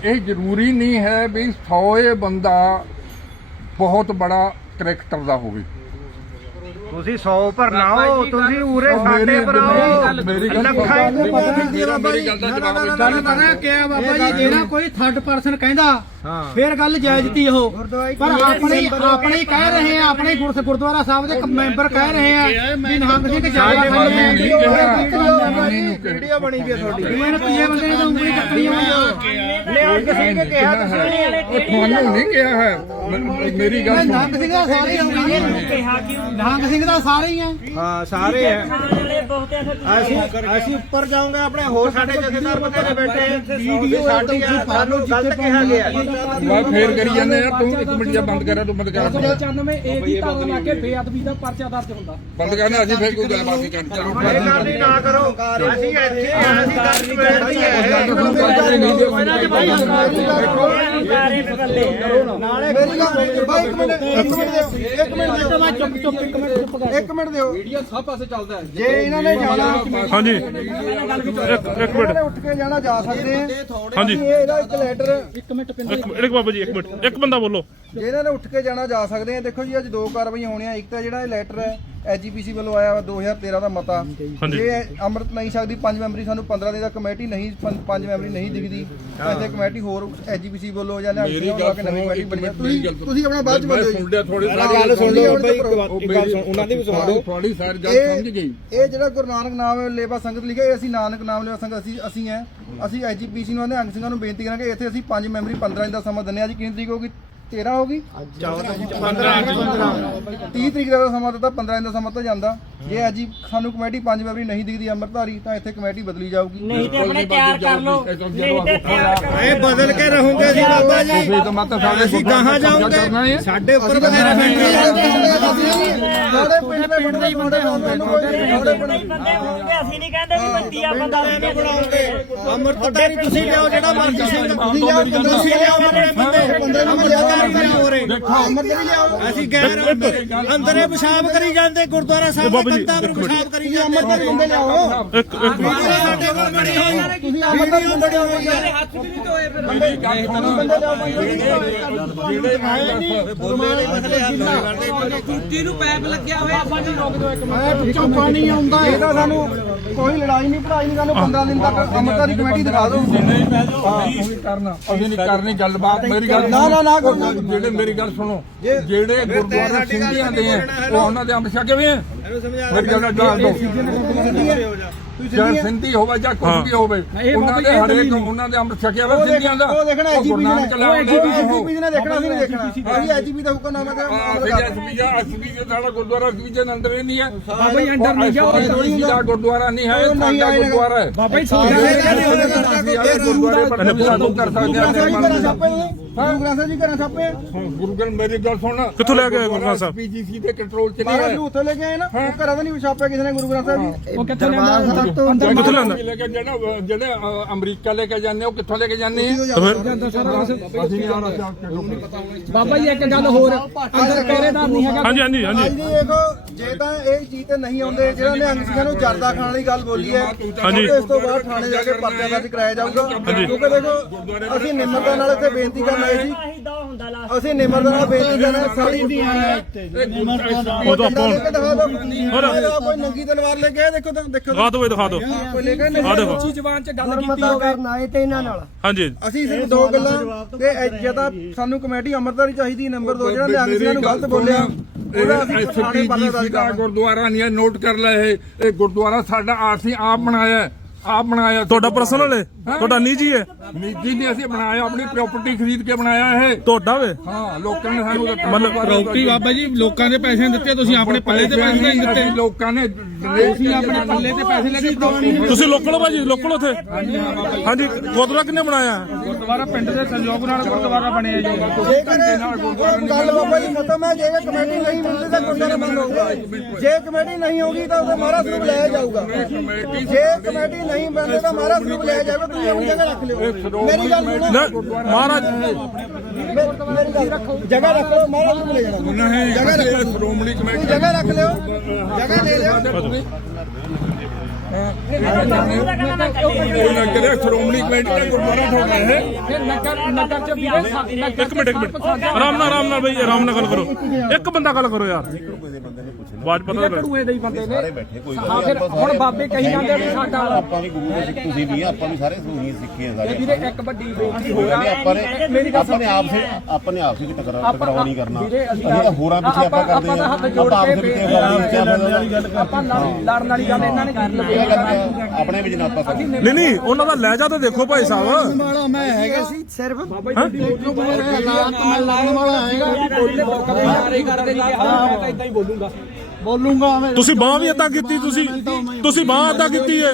ਇਹ ਜ਼ਰੂਰੀ ਨਹੀਂ ਹੈ ਵੀ 100 ਇਹ ਬੰਦਾ ਬਹੁਤ ਬੜਾ ਕਰੈਕਟਰ ਦਾ ਹੋਵੇ। ਤੁਸੀਂ 100 ਪਰ ਨਾ ਹੋ ਤੁਸੀਂ ਉਰੇ ਸਾਡੇ ਗੱਲ ਲੱਖਾਂ ਇਹਨੂੰ ਪਤਾ ਨਹੀਂ ਮੇਰਾ- ਮੇਰੀ ਗੱਲ ਦਾ ਜਵਾਬ ਕਿਹਾ ਬਾਬਾ ਜੀ ਜਿਹੜਾ ਕੋਈ ਥਰਡ ਪਰਸਨ ਕਹਿੰਦਾ ਫਿਰ ਗੱਲ ਜਾਇਜ਼ ਤੀ ਉਹ। ਪਰ ਆਪਣੇ ਆਪਣੇ ਕਹਿ ਰਹੇ ਆ ਆਪਣੇ ਗੁਰਸ ਗੁਰਦੁਆਰਾ ਸਾਹਿਬ ਦੇ ਮੈਂਬਰ ਕਹਿ ਰਹੇ ਆ ਵੀ ਨਿਹੰਗ ਸਿੰਘ ਜ਼ਿਆਦਾ ਵੀਡੀਓ ਬਣੀ ਵੀ ਤੁਹਾਡੀ। ਇਹਨਾਂ ਤੀਏ ਬੰਦੇ ਨੇ ਉਂਗਲੀ ਚੱਕਣੀ ਹੋਈ ਆ। ਨਿਹੰਗ ਸਿੰਘ ਕਿਹਾ। ਤੁਸੀਂ ਤੁਹਾਨੂੰ ਨਹੀਂ ਕਿਹਾ ਹੈ। ਮ- ਮੇਰੀ ਗੱਲ ਨਿਹੰਗ ਸਿੰਘ ਦਾ ਸਾਰੇ ਹੀ ਕਿ ਨਿਹੰਗ ਸਿੰਘ ਦਾ ਸਾਰੇ ਹੀ ਆ। ਹਾਂ ਸਾਰੇ ਤੁਸੀਂ ਅਸੀਂ ਅਸੀਂ ਉੱਪਰ ਜਾਵਾਂਗੇ ਆਪਣੇ ਹੋਰ ਸਾਡੇ ਜਥੇਦਾਰ ਬਥੇਰੇ ਬੈਠੇ ਵੀਡੀਓ ਸਾਡੀ ਆ, ਸਾਨੂੰ ਗਲਤ ਕਿਹਾ ਗਿਆ। ਮੈਂ ਫੇਰ ਕਰੀ ਜਾਂਦੇ ਆ ਤੂੰ ਇੱਕ ਮਿੰਟ ਜਾਂ ਬੰਦ ਕਰਾ ਤੂੰ ਬੰਦ ਕਰਾ। 95 ਏ ਦੀ ਧਾਰਾ ਲਾ ਕੇ ਬੇਅਦਬੀ ਦਾ ਪਰਚਾ ਦਰਜ ਹੁੰਦਾ। ਬੰਦ ਕਰਨਾ ਅਸੀਂ ਫੇਰ ਕੋਈ ਗੱਲਬਾਤ ਨਹੀਂ ਕਰਨੀ। ਚਲੋ ਨਾ ਕਰੋ। ਅਸੀਂ ਇੱਥੇ ਆ, ਅਸੀਂ ਗੱਲ ਬੈਠੀ ਬਾਈ ਇੱਕ ਮਿੰਟ ਇੱਕ ਮਿੰਟ ਦਿਓ ਇੱਕ ਮਿੰਟ ਦਿਓ ਮੈਂ ਚੁੱਪ ਚੁੱਪ ਇੱਕ ਮਿੰਟ ਚੁੱਪ ਕਰ। ਇੱਕ ਮਿੰਟ ਦਿਓ। ਮੀਡੀਆ ਸਭ ਪਾਸੇ ਚੱਲਦਾ ਹੈ। ਜੇ ਇਹਨਾਂ ਨੇ ਜਾਣਾ ਹਾਂਜੀ। ਇੱਕ ਮਿੰਟ। ਉੱਠ ਕੇ ਜਾਣਾ ਜਾ ਸਕਦੇ ਆ। ਹਾਂਜੀ। ਇਹਦਾ ਇੱਕ ਲੈਟਰ ਇੱਕ ਮਿੰਟ ਪਿੰਡ ਇੱਕ ਇੱਕ ਬਾਬਾ ਜੀ ਇੱਕ ਮਿੰਟ। ਇੱਕ ਬੰਦਾ ਬੋਲੋ। ਜੇ ਇਹਨਾਂ ਨੇ ਉੱਠ ਕੇ ਜਾਣਾ ਜਾ ਸਕਦੇ ਆ। ਦੇਖੋ ਜੀ ਅੱਜ ਦੋ ਕਾਰਵਾਈਆਂ ਹੋਣੀਆਂ। ਇੱਕ ਤਾਂ ਜਿਹੜਾ ਇਹ ਲੈਟਰ ਹੈ ਐਜੀਪੀਸੀ ਵੱਲੋਂ ਆਇਆ ਵਾ 2013 ਦਾ ਮਤਾ। ਜੇ ਅੰਮ੍ਰਿਤ ਨਹੀਂ ਸਕਦੀ ਪੰਜ ਮੈਂਬਰੀ ਸਾਨੂੰ 15 ਦਿਨ ਦਾ ਕਮੇਟੀ ਨਹੀਂ ਪੰਜ ਮੈਂਬਰੀ ਨਹੀਂ ਦਿਖਦੀ ਤਾਂ ਇੱਥੇ ਕਮੇਟੀ ਹੋਰ ਐਜੀਪੀਸੀ ਵੱਲੋਂ ਜਾਂ ਲਿਆ ਕੇ ਗੱਲ ਕੇ ਨਵੀਂ ਕਮੇਟੀ ਬਣੀ ਆ। ਗੱਲ ਤੁਸੀਂ ਤੁਸੀਂ ਆਪਣਾ ਬਾਅਦ ਚ ਬੋਲੋ ਸੁਣ ਲਿਆ ਥੋੜੀ ਗੱਲ ਸੁਣ ਲਓ ਬਾਈ, ਇੱਕ ਮੇਰੀ ਉਹਨਾਂ ਦੀ ਵੀ ਸੁਣ ਲਓ ਥੋੜੀ ਸਾਰੀ ਗੱਲ ਸਮਝ ਗਈ। ਇਹ ਜਿਹੜਾ ਗੁਰੂ ਨਾਨਕ ਨਾਮ ਲੇਵਾ ਸੰਗਤ ਲਿਖਿਆ ਇਹ ਅਸੀਂ ਨਾਨਕ ਨਾਮ ਲੇਵਾ ਸੰਗਤ ਅਸੀਂ ਅਸੀਂ ਹੈ। ਅਸੀਂ ਐਜੀਪੀਸੀ ਨੂੰ ਨਿਹੰਗ ਸਿੰਘਾਂ ਨੂੰ ਬੇਨਤੀ ਕਰਾਂਗੇ ਇੱਥੇ ਅਸੀਂ ਪੰਜ ਮੈਂਬਰੀ 15 ਦਿਨ ਦਾ ਸਮਾਂ ਦਿੰਦੇ ਹਾਂ। ਜੀ ਕਿੰਨੀ ਤਰੀਕ ਹੋਗੀ 13 ਹੋਗੀ 15 30 ਤਰੀਕ ਦਾ ਸਮਾਂ ਦਿੱਤਾ 15 ਦਿਨ ਦਾ ਸਮਾਂ ਤਾਂ ਜਾਂਦਾ। ਜੇ ਅੱਜ ਹੀ ਸਾਨੂੰ ਕਮੇਟੀ ਪੰਜ ਮੈਂਬਰੀ ਨਹੀਂ ਦਿਖਦੀ ਅੰਮ੍ਰਿਤਧਾਰੀ ਤਾਂ ਇੱਥੇ ਕਮੇਟੀ ਬਦਲੀ ਜਾਊਗੀ। ਨਹੀਂ ਤੇ ਆਪਣੇ ਤਿਆਰ ਕਰ ਲਓ। ਨਹੀਂ ਤੇ ਤਿਆਰ ਕਰ ਇਹ ਬਦਲ ਕੇ ਰਹੋਗੇ ਜੀ ਬਾਬਾ ਜੀ। ਤੁਸੀਂ ਤਾਂ ਮਤ ਸਾਡੇ ਅਸੀਂ ਕਹਾਂ ਜਾਓਗੇ? ਹੈ ਸਾਡੇ ਉੱਪਰ ਬਥੇਰੇ ਸਾਡੇ ਪਿੰਡ ਦੇ ਬੰਦੇ ਹੀ ਬੰਦੇ ਹੋਣਗੇ। ਲਓ ਬੰਦੇ ਹੋਣਗੇ। ਅਸੀਂ ਨਹੀਂ ਕਹਿੰਦੇ ਵੀ ਤੀਆ ਬੰਦਾ ਨਹੀਂ ਅੰਮ੍ਰਿਤਧਾਰੀ ਤੁਸੀਂ ਲਿਆਓ ਜਿਹੜਾ ਮਰਜ਼ੀ ਸਿੰਘ ਤੁਸੀਂ ਲਿਆਓ ਤੁਸੀਂ ਲਿਆਓ ਆਪਣੇ ਬੰਦੇ ਬੰਦੇ ਨੂੰ ਲਿਆਓ ਅਸੀਂ ਗੈਰ ਅੰਦਰ ਪਿਸ਼ਾਬ ਕਰੀ ਜਾਂਦੇ ਗੁਰਦੁਆਰਾ ਸਾਹਿਬ ਦੇ ਕੰਧਾਂ ਪਰ ਇੱਕ ਮਿੰਟ। ਪਿਸ਼ਾਬ ਕਰੀ ਜਾਂਦੇ। ਅੰਮ੍ਰਿਤ ਦੇ ਬੰਦੇ ਲਿਆਓ। ਇੱਕ ਇੱਕ ਮਿੰਟ। ਸਾਡੇ ਕੋਲ ਬਣੀ ਹੋਈ ਤੁਸੀਂ ਅੰਮ੍ਰਿਤ ਦੇ ਬੰਦੇ ਹੋਈ ਹੈ। ਹੱਥ ਵੀ ਨਹੀਂ ਧੋਏ ਫਿਰ ਬੰਦੇ ਬੰਦੇ ਲਿਆਓ। ਕੁੱਤੀ ਨੂੰ ਪੈਪ ਲੱਗਿਆ ਹੋਇਆ ਵਿੱਚੋਂ ਪਾਣੀ ਆਉਂਦਾ ਇਹ ਤਾਂ ਸਾਨੂੰ ਕੋਈ ਲੜਾਈ ਨਹੀਂ ਪੜਾਈ ਨਹੀਂ ਸਾਨੂੰ 15 ਦਿਨ ਤੱਕ ਅੰਮ੍ਰਿਤਸਰ ਦੀ ਕਮੇਟੀ ਦਿਖਾ ਦਿਓ। ਨਹੀਂ ਕਰਨਾ। ਅਸੀਂ ਨਹੀਂ ਕਰਨੀ ਗੱਲਬਾਤ ਮੇਰੀ ਗੱਲ ਨਾ, ਨਾ, ਨਾ। ਜਿਹੜੇ ਮੇਰੀ ਗੱਲ ਸੁਣੋ ਜਿਹੜੇ ਗੁਰਦੁਆਰਾ ਸਿੰਘੀਆਂ ਦੇ ਆ ਉਹ ਉਹਨਾਂ ਦੇ ਅੰਮ੍ਰਿਤ ਛਕੇ ਵੀ ਆ। ਮੇਰੀ ਗੱਲ ਦੱਸ ਦੋ ਚਾਹੇ ਸਿੰਧੀ ਹੋਵੇ ਜਾਂ ਕੋਈ ਵੀ ਹੋਵੇ ਉਹਨਾਂ ਦੇ ਹਰੇਕ ਉਹਨਾਂ ਦੇ ਅੰਮ੍ਰਿਤ ਛਕਿਆ ਵਾ ਸਿੰਧੀਆਂ ਦਾ ਉਹ ਦੇਖਣਾ ਐਜੀਪੀ ਨੇ ਦੇ ਐਜੀਪੀ ਨੇ ਦੇਖਣਾ ਅਸੀਂ ਨਹੀਂ ਦੇਖਣਾ ਅਸੀਂ ਐਜੀਪੀ ਦਾ ਹੁਕਮਨਾਮਾ ਕਰਦੇ ਐਸਪੀ ਦਾ ਐਸਪੀ ਦਾ ਸਾਡਾ ਗੁਰਦੁਆਰਾ ਐਸਪੀ ਦੇ ਅੰਦਰ ਹੀ ਨਹੀਂ ਹੈ ਬਾਬਾ ਜੀ ਅੰਦਰ ਨਹੀਂ ਜਾਓ ਐਸਪੀ ਦਾ ਗੁਰਦੁਆਰਾ ਨਹੀਂ ਹੈ ਸਾਡਾ ਗੁਰਦੁਆਰਾ ਹੈ ਬਾਬਾ ਜੀ ਗੁਰਦੁਆਰੇ ਪਰ ਸਾਨੂੰ ਕਰ ਸਕਦੇ ਆ ਛਾਪੇ ਨੇ ਗੁਰੂ ਗ੍ਰੰਥ ਸਾਹਿਬ ਜੀ ਘਰਾਂ ਛਾਪੇ ਗੁਰੂ ਗ੍ਰੰਥ ਮੇਰੀ ਗੱਲ ਸੁਣ। ਕਿੱਥੋਂ ਲੈ ਕੇ ਆਏ ਗੁਰੂ ਗ੍ਰੰਥ ਸਾਹਿਬ? ਪੀਜੀਸੀ ਦੇ ਕੰਟਰੋਲ ਚ ਨਹੀਂ ਮਹਾਰਾਜ ਹੈ ਨੂੰ ਉੱਥੇ ਲੈ ਕੇ ਆਏ ਨਾ ਉਹ ਘਰਾਂ ਦਾ ਨਹੀਂ ਛਾਪਿਆ ਕਿਸੇ ਨੇ ਗੁਰੂ ਗ੍ਰੰਥ ਸਾਹਿਬ ਜੀ। ਉਹ ਕਿੱਥੇ ਲੈਂਦਾ? ਕਿੱਥੋਂ ਲੈਂਦਾ? ਲੈ ਕੇ ਜਿਹੜਾ ਜਿਹੜੇ ਅ, ਅਮਰੀਕਾ ਲੈ ਕੇ ਜਾਂਦੇ ਉਹ ਕਿੱਥੋਂ ਲੈ ਕੇ ਜਾਂਦੇ? ਆ ਤਾਂ ਫਿਰ ਅਸੀਂ ਨਹੀਂ ਆਉਣਾ ਬਾਬਾ ਜੀ ਇੱਕ ਗੱਲ ਹੋਰ ਅੰਦਰ ਪਹਿਰੇਦਾਰ ਨਹੀਂ ਹੈਗਾ। ਹਾਂਜੀ ਹਾਂਜੀ ਹਾਂਜੀ। ਦੀ ਦੇਖੋ ਜੇ ਤਾਂ ਇਹ ਚੀਜ਼ ਤੇ ਨਹੀਂ ਆਉਂਦੇ ਜਿਹੜਾ ਨੇ ਅੰਗਸੀਆਂ ਨੂੰ ਜਰਦਾ ਖਾਣ ਵਾਲੀ ਗੱਲ ਬੋਲੀ ਹੈ ਹਾਂਜੀ। ਇਸ ਤੋਂ ਬਾਅਦ ਥਾਣੇ ਜਾ ਕੇ ਪਰਚਾ ਦਰਜ ਕਰਾਇਆ ਜਾਊਗਾ। ਕਿਉਂਕਿ ਦੇਖੋ ਅਸੀਂ ਨਿਮਰਤਾ ਨਾਲ ਇੱਥੇ ਬੇਨਤੀ ਕਰਨ ਸੀ ਆਹੀ ਦਾ ਹੁੰਦਾ ਲਾ ਅਸੀਂ ਨਿਮਰਤਾ ਨਾਲ ਬੇਨਤੀ ਕਰਨਾ ਤਾਂ ਹੋਰ। ਆਹ ਕੋਈ ਨੰਗੀ ਤਲਵਾਰ ਲੈ ਕੇ ਦੇਖੋ ਤਾਂ ਦੇਖੋ ਦਿਖਾ ਦਿਓ ਇਹ ਦਿਖਾ ਦਿਓ। ਕੋਈ ਲੈ ਕੇ ਆ ਦੇਖੋ। ਉੱਚੀ ਜ਼ਬਾਨ 'ਚ ਗੱਲ ਕੀਤੀ ਹੋਵੇ। ਹਾਂਜੀ। ਅਸੀਂ ਸਿਰਫ ਦੋ ਗੱਲਾਂ ਤੇ ਇਹ ਜਦਾ ਸਾਨੂੰ ਕਮੇਟੀ ਅੰਮ੍ਰਿਤਸਰ ਚਾਹੀਦੀ ਨੰਬਰ 2 ਜਿਹੜਾ ਨਿਹੰਗ ਸਿੰਘਾਂ ਨੂੰ ਗਲਤ ਬੋਲਿਆ ਦਾ ਗੁਰਦੁਆਰਾ ਨਹੀਂ ਹੈ ਨੋਟ ਕਰ ਲੈ ਇਹ। ਇਹ ਗੁਰਦੁਆਰਾ ਸਾਡਾ ਆਰਸੀ ਆਪ ਬਣਾਇਆ ਹੈ, ਆਪ ਬਣਾਇਆ ਤੁਹਾਡਾ ਪਰਸਨਲ ਹੈ? ਤੁਹਾਡਾ ਨਿੱਜੀ ਹੈ? ਨਿੱਜੀ ਨੇ ਅਸੀਂ ਬਣਾਇਆ ਆਪਣੀ ਪ੍ਰਾਪਰਟੀ ਖਰੀਦ ਕੇ ਬਣਾਇਆ ਇਹ। ਤੁਹਾਡਾ ਵੇ? ਹਾਂ ਲੋਕਾਂ ਨੇ ਸਾਨੂੰ ਮਤਲਬ ਪ੍ਰਾਪਰਟੀ ਬਾਬਾ ਜੀ ਲੋਕਾਂ ਦੇ ਪੈਸੇ ਦਿੱਤੇ ਤੁਸੀਂ ਆਪਣੇ ਪੱਲੇ ਤੇ ਪੈਸੇ ਨਹੀਂ ਦਿੱਤੇ। ਲੋਕਾਂ ਨੇ ਤੁਸੀਂ ਆਪਣੇ ਪੱਲੇ ਤੇ ਪੈਸੇ ਲੈ ਕੇ ਪ੍ਰਾਪਰਟੀ ਤੁਸੀਂ ਲੋਕਲ ਹੋ ਭਾਜੀ ਲੋਕਲ ਉੱਥੇ? ਹਾਂਜੀ ਗੁਰਦੁਆਰਾ ਕਿੰਨੇ ਬਣਾਇਆ? ਗੁਰਦੁਆਰਾ ਪਿੰਡ ਦੇ ਸਹਿਯੋਗ ਨਾਲ ਗੁਰਦੁਆਰਾ ਬਣਿਆ ਜੀ। ਗੱਲ ਬਾਬਾ ਜੀ ਖਤਮ ਹੈ ਜੇ ਕਮੇਟੀ ਨਹੀਂ ਮਿਲਦੀ ਤਾਂ ਗੁਰਦੁਆਰਾ ਬੰਦ ਹੋਊਗਾ ਜੇ ਕਮੇਟੀ ਨਹੀਂ ਹੋਗੀ ਤਾਂ ਉਹਦੇ ਮਹਾਰਾਜ ਸਰੂਪ ਲਿਆ ਜਾਊਗਾ। ਜੇ ਕਮੇਟੀ ਨਹੀਂ ਬਣਦੀ ਤਾਂ ਮਹਾਰਾਜ ਸਰੂਪ ਲਿਆ ਜਾਊਗਾ ਤੁਸੀਂ ਆਪਣੀ ਜਗ੍ਹਾ ਰੱਖ ਲਿਓ। ਮੇਰੀ ਗੱਲ ਸੁਣੋ। ਨਾ ਮਹਾਰਾਜ। ਮੇਰੀ ਗੱਲ ਰੱਖੋ ਜਗ੍ਹਾ ਰੱਖ ਲਓ ਮਹਾਰਾਜ ਸਰੂਪ ਲੈ ਜਾਣਾ। ਨਹੀਂ ਜਗ੍ਹਾ ਰੱਖ ਸ਼੍ਰੋਮਣੀ ਕਮੇਟੀ ਜਗ੍ਹਾ ਰੱਖ ਲਿਓ। ਜਗ੍ਹਾ ਲੈ ਲਿਓ। ਰਿਹਾ ਸ਼੍ਰੋਮਣੀ ਕਮੇਟੀ ਦਾ ਗੁਰਦੁਆਰਾ ਤੁਹਾਡਾ ਹੈ ਫਿਰ ਨਗਰ ਨਗਰ 'ਚ ਵੀਰੇ ਨਗਰ ਇੱਕ ਮਿੰਟ ਇੱਕ ਮਿੰਟ ਆਰਾਮ ਨਾਲ ਆਰਾਮ ਨਾਲ ਬਈ ਆਰਾਮ ਨਾਲ ਗੱਲ ਕਰੋ ਇੱਕ ਬੰਦਾ ਗੱਲ ਕਰੋ ਯਾਰ ਆਵਾਜ਼ ਪਤਾ ਲੱਗ ਟੂਏ ਦੇ ਹੀ ਬੰਦੇ ਨੇ ਹਾਂ ਫਿਰ ਹੁਣ ਬਾਬੇ ਕਹੀ ਜਾਂਦੇ ਵੀ ਸਾਡਾ ਆਪਾਂ ਵੀ ਗੁਰੂ ਦੇ ਸਿੱਖ ਤੁਸੀਂ ਵੀ ਆਪਾਂ ਵੀ ਸਾਰੇ ਸੂਹੀ ਸਿੱਖੇ ਸਾਰੇ ਵੀਰੇ ਇੱਕ ਵੱਡੀ ਬੇਨਤੀ ਹੋ ਕਹਿੰਦੇ ਆਪਾਂ ਨੇ ਗੱਲ ਆਪਾਂ ਨੇ ਆਪ ਸੇ ਆਪਾਂ ਨੇ ਆਪ ਸੇ ਟਕਰਾ ਆਪਾਂ- ਟਕਰਾਵਾ ਨਹੀਂ ਕਰਨਾ। ਅਸੀਂ ਤਾਂ ਹੋਰਾਂ ਪਿੱਛੇ ਆਪਾਂ ਕਰਦੇ ਆਪਾਂ ਤਾਂ ਹੱਥ ਜੋੜ ਕੇ ਆਪਾਂ ਲੜ- ਲੜਨ ਵਾਲੀ ਗੱਲ ਇਹਨਾਂ ਨੇ ਕਰ ਲਈ। ਆਪਣੇ ਕਰਦੇ ਨਹੀਂ ਨਹੀਂ ਉਹਨਾਂ ਦਾ ਲਹਿਜਾ ਤਾਂ ਦੇਖੋ ਭਾਈ ਸਾਹਿਬ। ਵਾਲਾ ਮੈਂ ਹੈਗਾ ਸੀ ਸਿਰਫ ਹੈਂ? ਹਾਲਾਤ ਮੈਂ ਲਾਉਣ ਵਾਲਾ ਹੈਗਾ। ਕਰਦੇ ਕਰਦੇ ਨਹੀਂ ਹਾਂ ਮੈਂ ਤਾਂ ਇਦਾਂ ਹੀ ਬੋਲੂੰਗਾ। ਬੋਲੂੰਗਾ ਮੈਂ। ਤੁਸੀਂ ਬਾਹ ਵੀ ਏਦਾਂ ਕੀਤੀ ਤੁਸੀਂ। ਤੁਸੀਂ ਬਾਹ ਏਦਾਂ ਕੀਤੀ ਹੈ।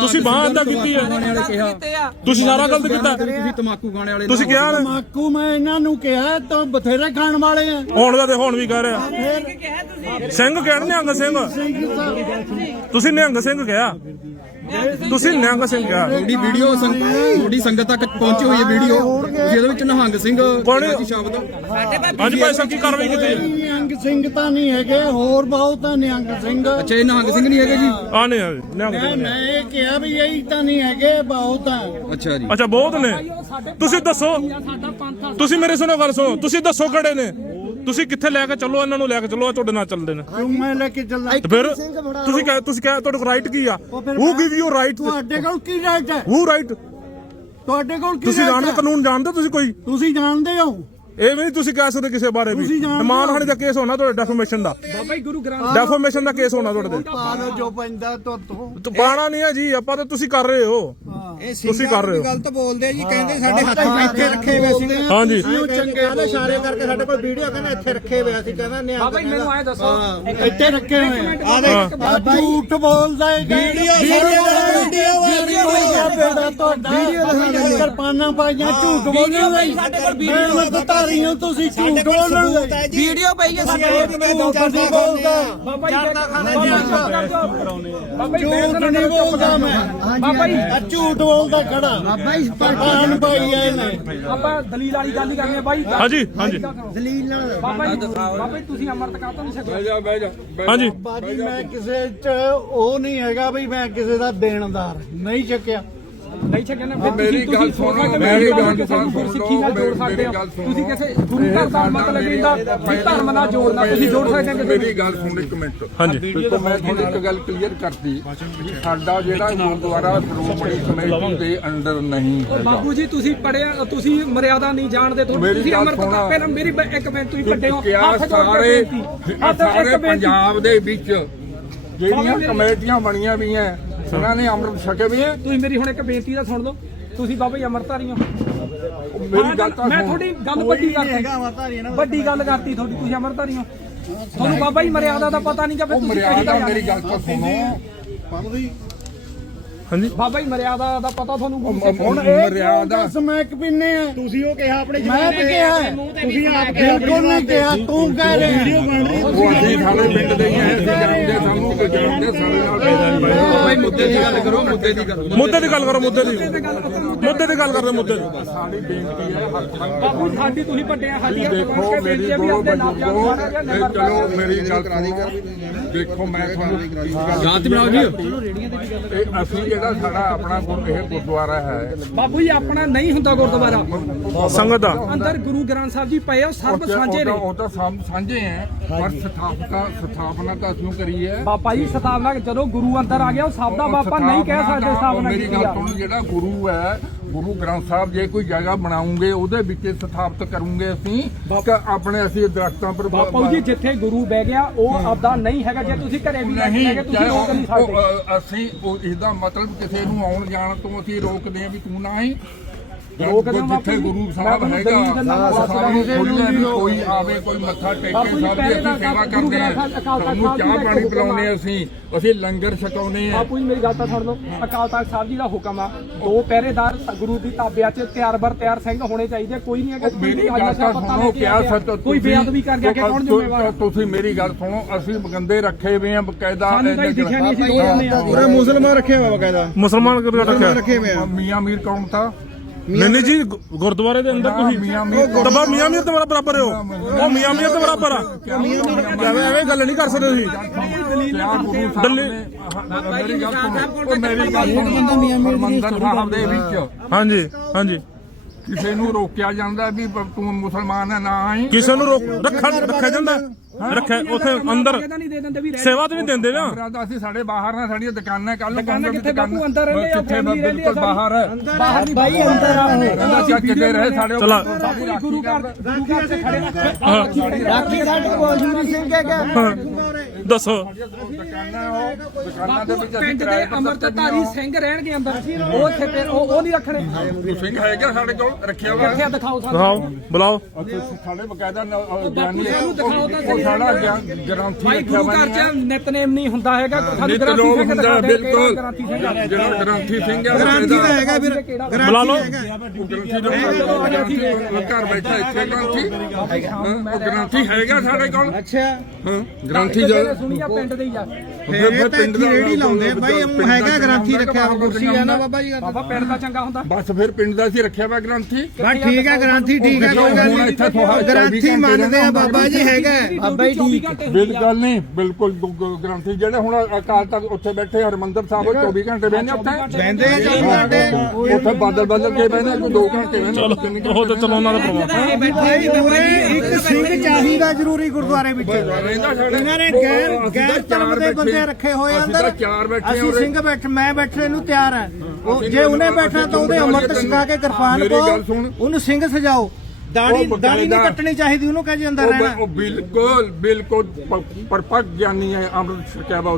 ਤੁਸੀਂ ਬਾਹ ਏਦਾਂ ਕੀਤੀ ਹੈ। ਤੁਸੀਂ ਸਾਰਾ ਗਲਤ ਕੀਤਾ। ਤੁਸੀਂ ਤਮਾਕੂ ਖਾਣੇ ਵਾਲੇ ਤੁਸੀਂ ਕਿਹਾ ਨਾ। ਮਾਕੂ ਮੈਂ ਇਹਨਾਂ ਨੂੰ ਕਿਹਾ ਤਾਂ ਬਥੇਰੇ ਖਾਣ ਵਾਲੇ ਆ। ਹੁਣ ਦਾ ਤੇ ਹੁਣ ਵੀ ਕਹਿ ਰਿਹਾ। ਸਿੰਘ ਕਹਿਣ ਨਿਹੰਗ ਸਿੰਘ। ਤੁਸੀਂ ਨਿਹੰਗ ਸਿੰਘ ਕਿਹਾ। ਤੁਸੀਂ ਨਿਹੰਗ ਸਿੰਘ ਕਿਹਾ ਤੁਹਾਡੀ ਵੀਡੀਓ ਤੁਹਾਡੀ ਸੰਗਤ ਤੱਕ ਪਹੁੰਚੀ ਹੋਈ ਹੈ ਵੀਡੀਓ। ਜਿਹਦੇ ਵਿੱਚ ਨਿਹੰਗ ਸਿੰਘ? ਜੀ ਸ਼ਬਦ ਹਾਂਜੀ ਭਾਈ ਸਾਹਿਬ ਕੀ ਕਾਰਵਾਈ ਕੀਤੀ ਹੈ? ਨਿਹੰਗ ਸਿੰਘ ਤਾਂ ਨਹੀਂ ਹੈਗੇ ਹੋਰ ਬਹੁਤ ਆ ਨਿਹੰਗ ਸਿੰਘ। ਅੱਛਾ ਇਹ ਨਿਹੰਗ ਸਿੰਘ ਨਹੀਂ ਹੈਗੇ ਜੀ? ਆ ਨਹੀਂ ਹੈ ਨਿਹੰਗ ਮੈਂ ਸਿੰਘ ਮੈਂ ਇਹ ਕਿਹਾ ਵੀ ਇਹ ਤਾਂ ਨਹੀਂ ਹੈਗੇ ਬਹੁਤ ਆ। ਅੱਛਾ ਜੀ। ਅੱਛਾ ਬਹੁਤ ਨੇ। ਤੁਸੀਂ ਦੱਸੋ। ਤੁਸੀਂ ਮੇਰੇ ਸੁਣੋ ਗੱਲ ਸੁਣੋ। ਤੁਸੀਂ ਦੱਸੋ ਕਿਹੜੇ ਨੇ? ਤੁਸੀਂ ਕਿੱਥੇ ਲੈ ਕੇ ਚੱਲੋ ਇਹਨਾਂ ਨੂੰ ਲੈ ਕੇ ਚੱਲੋ ਆ ਤੁਹਾਡੇ ਨਾਲ ਚੱਲਦੇ ਨੇ। ਕਿਉਂ ਮੈਂ ਲੈ ਕੇ ਚੱਲਾਂ? ਤੇ ਫਿਰ ਤੁਸੀਂ ਕਹੇ ਤੁਸੀਂ ਕਹੇ ਤੁਹਾਡੇ ਕੋਲ ਰਾਈਟ ਕੀ ਆ? ਹੂ ਗਿਵ ਯੂ ਰਾਈਟ ਤੁਹਾਡੇ ਕੋਲ ਕੀ ਰਾਈਟ ਹੈ? ਹੂ ਰਾਈਟ ਤੁਹਾਡੇ ਕੋਲ ਕੀ ਤੁਸੀਂ right ਜਾਣਦੇ ਹੈ? ਕਾਨੂੰਨ ਜਾਣਦੇ ਤੁਸੀਂ ਕੋਈ? ਤੁਸੀਂ ਜਾਣਦੇ ਹੋ? ਇਹ ਵੀ ਨਹੀਂ ਤੁਸੀਂ ਕਹਿ ਸਕਦੇ ਕਿਸੇ ਬਾਰੇ ਵੀ। ਤੁਸੀਂ ਜਾਣਦੇ ਮਾਨਹਾਨੀ ਦਾ ਕੇਸ ਹੋਣਾ ਤੁਹਾਡੇ ਡੈਫਰਮੇਸ਼ਨ ਦਾ। ਬਾਬਾ ਜੀ ਗੁਰੂ ਗ੍ਰੰਥ ਡੈਫਰਮੇਸ਼ਨ ਦਾ ਕੇਸ ਹੋਣਾ ਤੁਹਾਡੇ ਤੇ। ਪਾ ਲਓ ਜੋ ਪੈਂਦਾ ਤੁਹਾਤੋਂ ਤੇ ਪਾਣਾ ਨਹੀਂ ਹੈ ਜੀ ਆਪਾਂ ਤਾਂ ਤੁਸੀਂ ਕਰ ਰਹੇ ਹੋ। ਤੁਸੀਂ ਕਰ ਰਹੇ ਹੋ। ਗਲਤ ਬੋਲਦੇ ਜੀ ਕਹਿੰਦੇ ਸਾਡੇ ਹੱਥ ਇੱਥੇ ਰੱਖੇ ਹੋਏ ਸੀ ਹਾਂਜੀ। ਉਹ ਚੰਗੇ ਕਹਿੰਦੇ ਇਸ਼ਾਰੇ ਕਰਕੇ ਸਾਡੇ ਕੋਲ ਵੀਡੀਓ ਕਹਿੰਦਾ ਇੱਥੇ ਰੱਖੇ ਹੋਏ ਅਸੀਂ ਕਹਿੰਦਾ ਨਿਆਂ ਬਾਬਾ ਜੀ ਮੈਨੂੰ ਆਏ ਦੱਸੋ। ਇੱਥੇ ਰੱਖੇ ਹੋਏ ਆ। ਹਾਂ। ਝੂਠ ਬੋਲਦਾ ਹੈ ਵੀਡੀਓ ਵੀਡੀਓ ਬੇੜਾ ਤੁਹਾਡਾ ਵੀਡੀਓ ਦਿਖਾ ਕਿਰਪਾਨਾਂ ਪਾਈਆਂ ਝੂਠ ਬੋਲਦੇ ਸਾਡੇ ਕੋਲ ਵੀਡੀਓ ਬਤਾ ਰਹੀ ਹਾਂ ਤੁਸੀਂ ਝੂਠ ਬੋਲਦੇ ਵੀਡੀਓ ਪਈ ਹੈ ਸਾਡੇ ਝੂਠ ਨਹੀਂ ਬੋਲਦਾ। ਬਾਬਾ ਜੀ ਬਾਬਾ ਜੀ ਝੂਠ ਨਹੀਂ ਬੋਲਦਾ ਮੈਂ। ਬਾਬਾ ਜੀ ਝੂਠ ਝੂਠ ਬੋਲਦਾ ਖੜਾ। ਬਾਬਾ ਜੀ ਪਾਣ ਪਾਈ ਆ ਇਹਨੇ ਆਪਾਂ ਦਲੀਲ ਵਾਲੀ ਗੱਲ ਹੀ ਕਰਨੀ ਆ ਬਾਈ। ਹਾਂਜੀ ਹਾਂਜੀ। ਦਲੀਲ ਨਾਲ ਬਾਬਾ ਜੀ ਬਾਬਾ ਜੀ ਤੁਸੀਂ ਅਮਰਤ ਕਾਤੋਂ ਨਹੀਂ ਛਕਿਆ? ਹਾਂਜੀ। ਬਾਜੀ ਮੈਂ ਕਿਸੇ ਚ ਉਹ ਨਹੀਂ ਹੈਗਾ ਵੀ ਮੈਂ ਕਿਸੇ ਦਾ ਦੇਣਦਾਰ ਨਹੀਂ ਚੱਕਿਆ ਨਹੀਂ ਨਾ ਫਿਰ ਮੇਰੀ ਤੁਸੀਂ- ਗੱਲ ਤੁਸੀਂ ਸੋਚ ਸੁਣੋ, ਸਕਦੇ ਹੋ ਮੇਰੀ ਕਿ ਗੱਲ ਕਿਸੇ ਨੂੰ ਸੁਣੋ, ਸਿੱਖੀ ਨਾਲ ਜੋੜ ਮੇਰੀ ਸਕਦੇ ਹੋ। ਗੱਲ ਸੁਣੋ। ਤੁਸੀਂ ਕਿਸੇ ਗੁਰੂ ਘਰ ਦਾ ਮਤਲਬ ਇਹਦਾ ਵੀ ਧਰਮ ਨਾਲ ਜੋੜਨਾ ਤੁਸੀਂ ਜੋੜ ਸਕਦੇ ਹੋ ਕਿਸੇ ਮੇਰੀ ਨੂੰ ਗੱਲ ਸੁਣ ਇੱਕ ਮਿੰਟ। ਹਾਂਜੀ। ਦੇਖੋ ਮੈਂ ਤੁਹਾਨੂੰ ਇੱਕ ਗੱਲ ਕਲੀਅਰ ਕਰਤੀ ਵੀ ਸਾਡਾ ਜਿਹੜਾ ਗੁਰਦੁਆਰਾ ਸ਼੍ਰੋਮਣੀ ਕਮੇਟੀ ਦੇ ਅੰਡਰ ਨਹੀਂ ਉਹ ਹੈਗਾ। ਬਾਬੂ ਜੀ ਤੁਸੀਂ ਪੜਿਆ ਤੁਸੀਂ ਮਰਿਆਦਾ ਨਹੀਂ ਜਾਣਦੇ ਤੁਸੀਂ ਮੇਰੀ ਤੁਸੀਂ ਗੱਲ ਅਮਰਤ ਸੁਣੋ। ਕਰ ਪਹਿਲਾਂ ਮੇਰੀ ਬ- ਇੱਕ ਮਿੰਟ ਤੁਸੀਂ ਵੱਡੇ ਹੋ। ਕਿਆ ਹੱਥ ਜੋੜ ਕੇ ਸਾਰੇ। ਪੰਜਾਬ ਦੇ ਵਿੱਚ ਜਿਹੜੀਆਂ ਕਮੇਟੀਆਂ ਬਣੀਆਂ ਵੀ ਐ ਉਹਨਾਂ ਨੇ ਅੰਮ੍ਰਿਤ ਛਕੇ ਵੀ ਤੁਸੀਂ ਮੇਰੀ ਹੁਣ ਇੱਕ ਬੇਨਤੀ ਦਾ ਸੁਣ ਲਓ। ਤੁਸੀਂ ਬਾਬਾ ਜੀ ਅਮਰਤਾਰੀ ਹੋ। ਮੇਰੀ ਗੱਲ ਤਾਂ ਮੈਂ। ਤੁਹਾਡੀ ਗੱਲ ਵੱਡੀ ਕਰਤੀ। ਵੱਡੀ ਗੱਲ ਕਰਤੀ ਤੁਹਾਡੀ ਤੁਸੀਂ ਅਮਰਤਾਰੀ ਹੋ। ਤੁਹਾਨੂੰ ਬਾਬਾ ਜੀ ਮਰਿਆਦਾ ਦਾ ਪਤਾ ਨਹੀਂ ਕਿ ਤੁਸੀਂ ਕਹੀ ਮਰਿਆਦਾ ਤਾਂ ਮੇਰੀ ਗੱਲ ਤਾਂ ਸੁਣੋ। ਹਾਂਜੀ। ਬਾਬਾ ਜੀ ਮਰਿਆਦਾ ਦਾ ਪਤਾ ਤੁਹਾਨੂੰ ਹੁਣ ਮਰਿਆਦਾ। ਸਮੈਕ ਪੀਨੇ ਆ। ਤੁਸੀਂ ਉਹ ਕਿਹਾ ਆਪਣੇ ਮੈਂ ਵੀ ਕਿਹਾ ਤੁਸੀਂ ਆਪ ਬਿਲਕੁਲ ਨਹੀਂ ਕਿਹਾ ਤੂੰ। ਕਹਿ ਰਿਹਾ। ਵੀਡੀਓ ਬਣ ਰਹੀ ਉਹ ਅਸੀਂ ਸਾਡੇ ਪਿੰਡ ਦੇ ਹੀ ਅਸੀਂ ਜਾਣਦੇ ਸਾਨੂੰ ਕੋਈ ਜਾਣਦੇ ਸਾਡੇ ਨਾਲ ਭਾਈ ਮੁੱਦੇ ਦੀ ਗੱਲ ਕਰੋ ਮੁੱਦੇ ਦੀ ਗੱਲ ਮੁੱਦੇ ਦੀ ਗੱਲ ਕਰੋ ਮੁੱਦੇ ਦੀ। ਮੁੱਦੇ ਦੀ ਗੱਲ ਕਰਦੇ ਮੁੱਦੇ ਦੀ। ਸਾਡੀ ਬੇਨਤੀ ਹੈ ਹੱਥ ਬਾਬੂ ਜੀ, ਸਾਡੀ ਤੁਸੀਂ ਵੱਡੇ ਆ ਸਾਡੀ ਦੇਖੋ ਮੇਰੀ ਨਾਮ ਬਜ਼ੁਰਗੋ ਮਾਰਾ ਜਾਂ ਇਹ ਚਲੋ ਮੇਰੀ ਗੱਲ ਸੁਣੋ। ਦੇਖੋ ਮੈਂ ਤੁਹਾਨੂੰ ਜਾਤ ਬਣਾਓ ਜੀ। ਇਹ ਅਸੀਂ ਜਿਹੜਾ ਸਾਡਾ ਆਪਣਾ ਗੁਰ ਇਹ ਗੁਰਦੁਆਰਾ ਹੈ। ਬਾਬੂ ਜੀ ਆਪਣਾ ਨਹੀਂ ਹੁੰਦਾ ਗੁਰਦੁਆਰਾ। ਸੰਗਤ ਦਾ ਅੰਦਰ ਗੁਰੂ ਗ੍ਰੰਥ ਸਾਹਿਬ ਜੀ ਪਏ ਆ ਉਹ ਸਰਬ ਸਾਂਝੇ ਨੇ। ਉਹ ਤਾਂ ਸਭ ਸਾਂਝੇ ਹੈ ਪਰ ਸਥਾਪਨਾ ਸਥਾਪਨਾ ਤਾਂ ਅਸੀਂ ਕਰੀ ਹੈ। ਬਾਬਾ ਜੀ ਸਤਾਵਨਾ ਜਦੋਂ ਗੁਰੂ ਅੰਦਰ ਆ ਗਿਆ ਉਹ ਸਭ ਦਾ ਬਾਪਾ ਨਹੀਂ ਕਹਿ ਸਕਦੇ ਸਥਾਪਨਾ ਮੇਰੀ ਗੱਲ ਸੁਣੋ ਜਿਹੜਾ ਗੁਰੂ ਹੈ ਗੁਰੂ ਗ੍ਰੰਥ ਸਾਹਿਬ ਜੇ ਕੋਈ ਜਗ੍ਹਾ ਬਣਾਉਂਗੇ ਉਹਦੇ ਵਿੱਚ ਸਥਾਪਿਤ ਕਰੂੰਗੇ ਅਸੀਂ ਕਿ ਆਪਣੇ ਅਸੀਂ ਦਰਖਤਾਂ ਪਰ ਬਾਪਾ ਜੀ ਜਿੱਥੇ ਗੁਰੂ ਬਹਿ ਗਿਆ ਉਹ ਆਪਦਾ ਨਹੀਂ ਹੈਗਾ ਜੇ ਤੁਸੀਂ ਘਰੇ ਵੀ ਨਹੀਂ ਬਹਿ ਗਏ ਤੁਸੀਂ ਰੋਕ ਨਹੀਂ ਸਕਦੇ। ਅਸੀਂ ਇਹਦਾ ਮਤਲਬ ਕਿਸੇ ਨੂੰ ਆਉਣ ਜਾਣ ਤੋਂ ਅਸੀਂ ਰੋਕਦੇ ਆ ਵੀ ਤੂੰ ਨਾ ਆਈ। ਜਿੱਥੇ। ਗੁਰੂ ਸਾਹਿਬ ਹੈਗਾ ਸਾਨੂੰ ਕੋਈ ਆਵੇ ਕੋਈ ਮੱਥਾ ਟੇਕੇ ਦੀ ਅਸੀਂ ਤਾਂ ਸੇਵਾ ਕਰਦੇ ਆ। ਚਾਹ ਪਾਣੀ ਪਿਲਾਉਂਦੇ ਅਸੀਂ ਅਸੀਂ ਲੰਗਰ ਛਕਾਉਂਦੇ ਆ। ਬਾਪੂ ਜੀ ਮੇਰੀ ਗੱਲ ਤਾਂ ਸੁਣ ਲਓ ਅਕਾਲ ਤਖਤ ਸਾਹਿਬ ਜੀ ਦਾ ਹੁਕਮ ਆ। ਦੋ ਪਹਿਰੇਦਾਰ ਗੁਰੂ ਦੀ ਤਾਬਿਆ 'ਚ ਤਿਆਰ ਬਰ ਤਿਆਰ ਸਿੰਘ ਹੋਣੇ ਚਾਹੀਦੇ ਕੋਈ ਨਹੀਂ ਹੈਗਾ ਮੇਰੀ ਗੱਲ ਤਾਂ ਸੁਣੋ ਕਿਆ ਸੱਚ ਕੋਈ ਬੇਅਦਬੀ ਕਰ ਗਿਆ ਕਿ ਕੌਣ ਜ਼ਿੰਮੇਵਾਰ ਆ? ਤੁਸੀਂ ਮੇਰੀ ਗੱਲ ਸੁਣੋ ਅਸੀਂ ਬੰਦੇ ਰੱਖੇ ਹੋਏ ਆ ਬਕਾਇਦਾ ਤਾਂ ਸੀ ਦੋ ਜਣੇ ਆ। ਮੁਸਲਮਾਨ ਬਕਾਇਦਾ। ਮੁਸਲਮਾਨ ਕਿਹੜਾ ਰੱਖਿਆ? ਰੱਖੇ ਹੋਏ ਆ। ਮੀਆਂ ਮੀਰ ਕੌਣ ਥਾ ਨਹੀਂ ਨਹੀਂ ਜੀ ਗੁ- ਗੁਰਦੁਆਰੇ ਦੇ ਅੰਦਰ ਤੁਸੀਂ ਮੀਆਂ ਮੀਰ ਤਬਾ ਮੀਆਂ ਮੀਰ ਤੇ ਬਰਾਬਰ ਹੋ। ਉਹ ਮੀਆਂ ਮੀਰ ਤੇ ਬਰਾਬਰ ਆ। ਐਵੇਂ ਐਵੇਂ ਗੱਲ ਨਹੀਂ ਕਰ ਸਕਦੇ ਤੁਸੀਂ। ਕਿਆ ਗੁਰੂ ਸਾਹਿਬ ਨੇ ਹਾਂ, ਮੇਰੀ ਗੱਲ ਸੁਣੋ। ਉਹ ਮੇਰੀ ਗੱਲ ਸੁਣੋ ਹਰਮੰਦਰ ਸਾਹਿਬ ਦੇ ਵਿੱਚ। ਹਾਂਜੀ ਹਾਂਜੀ। ਕਿਸੇ ਨੂੰ ਰੋਕਿਆ ਜਾਂਦਾ ਵੀ ਬ- ਤੂੰ ਮੁਸਲਮਾਨ ਹੈ ਨਾ ਆਈ। ਕਿਸੇ ਨੂੰ ਰੋਕ ਰੱਖਾ ਰੱਖਿਆ ਜਾਂਦਾ। ਰੱਖਿਆ ਉੱਥੇ ਅੰਦਰ ਇਹਦਾ ਨਹੀਂ ਦੇ ਦਿੰਦੇ ਵੀ ਰਹਿ ਸੇਵਾ ਤੇ ਵੀ ਦਿੰਦੇ ਨਾ। ਬਰਾਦਾ ਅਸੀਂ ਸਾਡੇ ਬਾਹਰ ਨੇ ਸਾਡੀਆਂ ਦੁਕਾਨਾਂ ਕੱਲ ਨੂੰ ਦੁਕਾਨਾਂ ਕਿੱਥੇ ਬਾਪੂ? ਅੰਦਰ ਰਹਿੰਦੇ ਆ, ਕਿੱਥੇ family ਰਹਿੰਦੀ ਆ ਬਿਲਕੁਲ ਬਾਹਰ ਬਾਹਰ ਨਹੀਂ ਬਾਈ ਅੰਦਰ ਆ ਕਹਿੰਦਾ ਅਸੀਂ ਕਿਤੇ ਰਹੇ ਸਾਡੇ ਚਲਾ। ਬਾਪੂ ਜੀ ਗੁਰੂ ਘਰ ਗੁਰੂ ਘਰ 'ਚ ਖੜੇ ਰਾਖੀ ਸਾਡੇ ਕੋਲ ਜੂਰੀ ਸਿੰਘ ਹੈਗਾ ਦੱਸੋ। ਦੁਕਾਨਾਂ ਉਹ ਦੁਕਾਨਾਂ ਦੇ ਵਿੱਚ ਅਸੀਂ ਪਿੰਡ ਦੇ ਕਿਰਾਏ ਪਰ ਅਮਰਤਧਾਰੀ ਸਿੰਘ ਰਹਿਣਗੇ ਅੰਦਰ ਉਹ ਉੱਥੇ ਫਿਰ ਉਹ ਉਹ ਨਹੀਂ ਰੱਖਣੇ। ਸਿੰਘ ਹੈਗਾ ਸਾਡੇ ਕੋਲ ਰੱਖਿਆ ਹੋਇਆ। ਕਿੱਥੇ ਆ ਦਿਖਾਓ ਸਾਨੂੰ। ਦਿਖਾਓ ਬੁਲਾਓ। ਅਸੀਂ ਸਾਡੇ ਬਕਾਇਦਾ ਨ- ਅ, ਬਾਪੂ ਗਿਆਨੀ ਜੀ ਨੂੰ ਦਿਖਾਓ ਤਾਂ ਉਹ ਸਹੀ। ਸਾਡਾ ਗਿਆਨ- ਗ੍ਰੰਥੀ ਭਾਈ ਰੱਖਿਆ ਗੁਰੂ ਘਰ ਹੋਇਆ 'ਚ ਨਿਤਨੇਮ ਨਹੀਂ ਹੁੰਦਾ ਹੈਗਾ। ਸਾਨੂੰ ਨਿਤ ਗ੍ਰੰਥੀ ਲੋਕ ਸਿੰਘ ਹੁੰਦਾ ਦਿਖਾ ਦੇ ਬਿਲਕੁਲ ਗ੍ਰੰਥੀ ਸਿੰਘ ਆ। ਜਿਹੜਾ ਗ੍ਰੰਥੀ ਸਿੰਘ ਹੈ ਗ੍ਰਾਂਥੀ ਤਾਂ ਹੈਗਾ ਫਿਰ ਬੁਲਾ ਲਓ। ਗ੍ਰੰਥੀ ਜੋ ਘਰ ਬੈਠਾ ਇੱਥੇ ਗ੍ਰੰਥੀ। ਹਾਂ, ਉਹ ਗ੍ਰੰਥੀ ਹੈਗਾ ਸਾਡੇ ਕੋਲ। ਅੱਛਾ। ਹਾਂ ਗ੍ਰੰਥੀ ਜੋ ਸੁਣੀ ਆ ਪਿੰਡ ਦੇ ਹੀ ਆ? ਫੇਰ ਤਾਂ ਇੱਥੇ ਰੇੜੀ ਲਾਉਂਦੇ ਆ ਬਾਈ ਉਹ ਹੈਗਾ ਗ੍ਰਾਂਥੀ ਰੱਖਿਆ ਹੋਇਆ ਕੁਰਸੀ ਆ ਨਾ ਬਾਬਾ ਜੀ ਬਾਬਾ ਪਿੰਡ ਦਾ ਚੰਗਾ ਹੁੰਦਾ? ਬਸ ਫਿਰ ਪਿੰਡ ਦਾ ਸੀ ਰੱਖਿਆ ਵਾ ਗ੍ਰੰਥੀ। ਬਸ ਠੀਕ ਹੈ ਗ੍ਰਾਂਥੀ ਠੀਕ ਹੈ ਕੋਈ ਗੱਲ ਹੁਣ ਇੱਥੇ ਤੁਹਾਡਾ ਨਹੀਂ ਗ੍ਰਾਂਥੀ ਮੰਨਦੇ ਆ ਬਾਬਾ ਜੀ ਹੈਗਾ ਬਾਬਾ ਜੀ ਠੀਕ ਬਿਲਕੁਲ ਨਹੀਂ ਬਿਲਕੁਲ ਗ੍ਰੰਥੀ ਜਿਹੜੇ ਹੁਣ ਅਕਾਲ ਤਖਤ ਉੱਥੇ ਬੈਠੇ ਹਰਮੰਦਰ ਸਾਹਿਬ ਉਹ 24 ਘੰਟੇ ਬਹਿੰਦੇ ਉੱਥੇ। ਬਹਿੰਦੇ ਆ ਚੌਵੀ ਘੰਟੇ। ਉੱਥੇ ਬਾਦਲ ਬਦਲ ਕੇ ਬਹਿੰਦੇ ਕੋਈ 2 ਘੰਟੇ ਤਿੰਨ ਉਹ ਤੇ ਚਲੋ ਉਹਨਾਂ ਦਾ ਪ੍ਰਭਾਵ ਭਾਈ ਦੋਰੇ ਇੱਕ ਸਿੰਘ ਚਾਹੀਦਾ ਜ਼ਰੂਰੀ ਗੁਰਦੁਆਰੇ ਵਿੱਚ। ਇਹਨਾਂ ਨੇ ਗੈਰ ਗੈਰ ਧਰਮ ਦੇ ਬੰਦੇ ਰੱਖੇ ਹੋਏ ਆ ਅੰਦਰ। ਅਸੀਂ। ਸਿੰਘ ਬੈਠ ਮੈਂ ਬੈਠੇ ਨੂੰ ਤਿਆਰ ਹੈ ਉਹ ਜੇ ਉਹਨੇ ਬੈਠਾ ਤਾਂ ਉਹਦੇ ਅੰਮ੍ਰਿਤ ਛਕਾ ਕੇ ਕਿਰਪਾਨ ਸੁਣ। ਉਹਨੂੰ ਸਿੰਘ ਸਜਾਓ। ਦਾੜੀ ਦਾੜੀ ਨਹੀਂ ਕੱਟਣੀ ਚਾਹੀਦੀ ਉਹਨੂੰ ਕਹੇ ਜੀ ਅੰਦਰ ਰਹਿਣਾ। ਉਹ ਬਿਲਕੁਲ ਬਿਲਕੁਲ ਪਰਪੱਕ ਗਿਆਨੀ ਹੈ ਅੰਮ੍ਰਿਤ ਛਕਿਆ ਵਾ